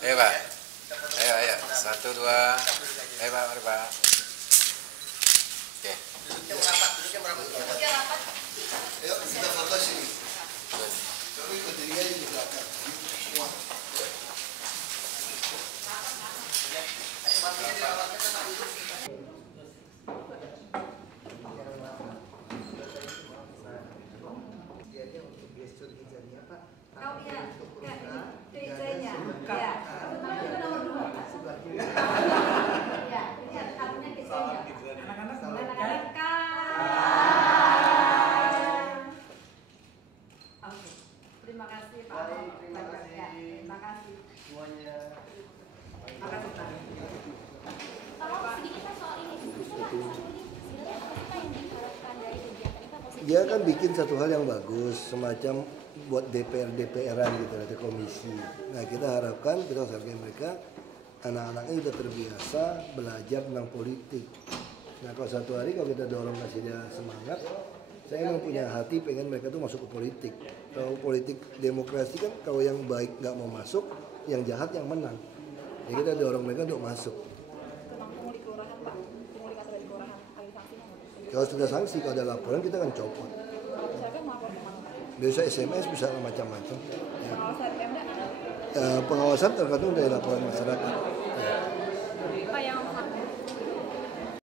Ayo Pak. Ayo. 1, 2. Ayo Pak, mari Pak. Oke. Ayo kita foto sini. Kami berdiri aja di belakang. Wah. Terima kasih Pak Ahok. Terima kasih semuanya. Terima kasih Pak. Tolong sedikit Pak soal ini. Dia kan bikin satu hal yang bagus, semacam buat DPR-DPRan gitu, ada komisi. Nah kita harapkan, kita hargai mereka, anak-anaknya sudah terbiasa belajar tentang politik. Nah kalau satu hari kalau kita dorong kasih dia semangat, saya memang punya hati pengen mereka tuh masuk ke politik. Kalau politik demokrasi kan kalau yang baik nggak mau masuk, yang jahat yang menang. Jadi kita dorong mereka untuk masuk. Kalau sudah sanksi, kalau ada laporan kita akan copot. Bisa SMS, bisa macam-macam. Ya. Pengawasan tergantung dari laporan masyarakat.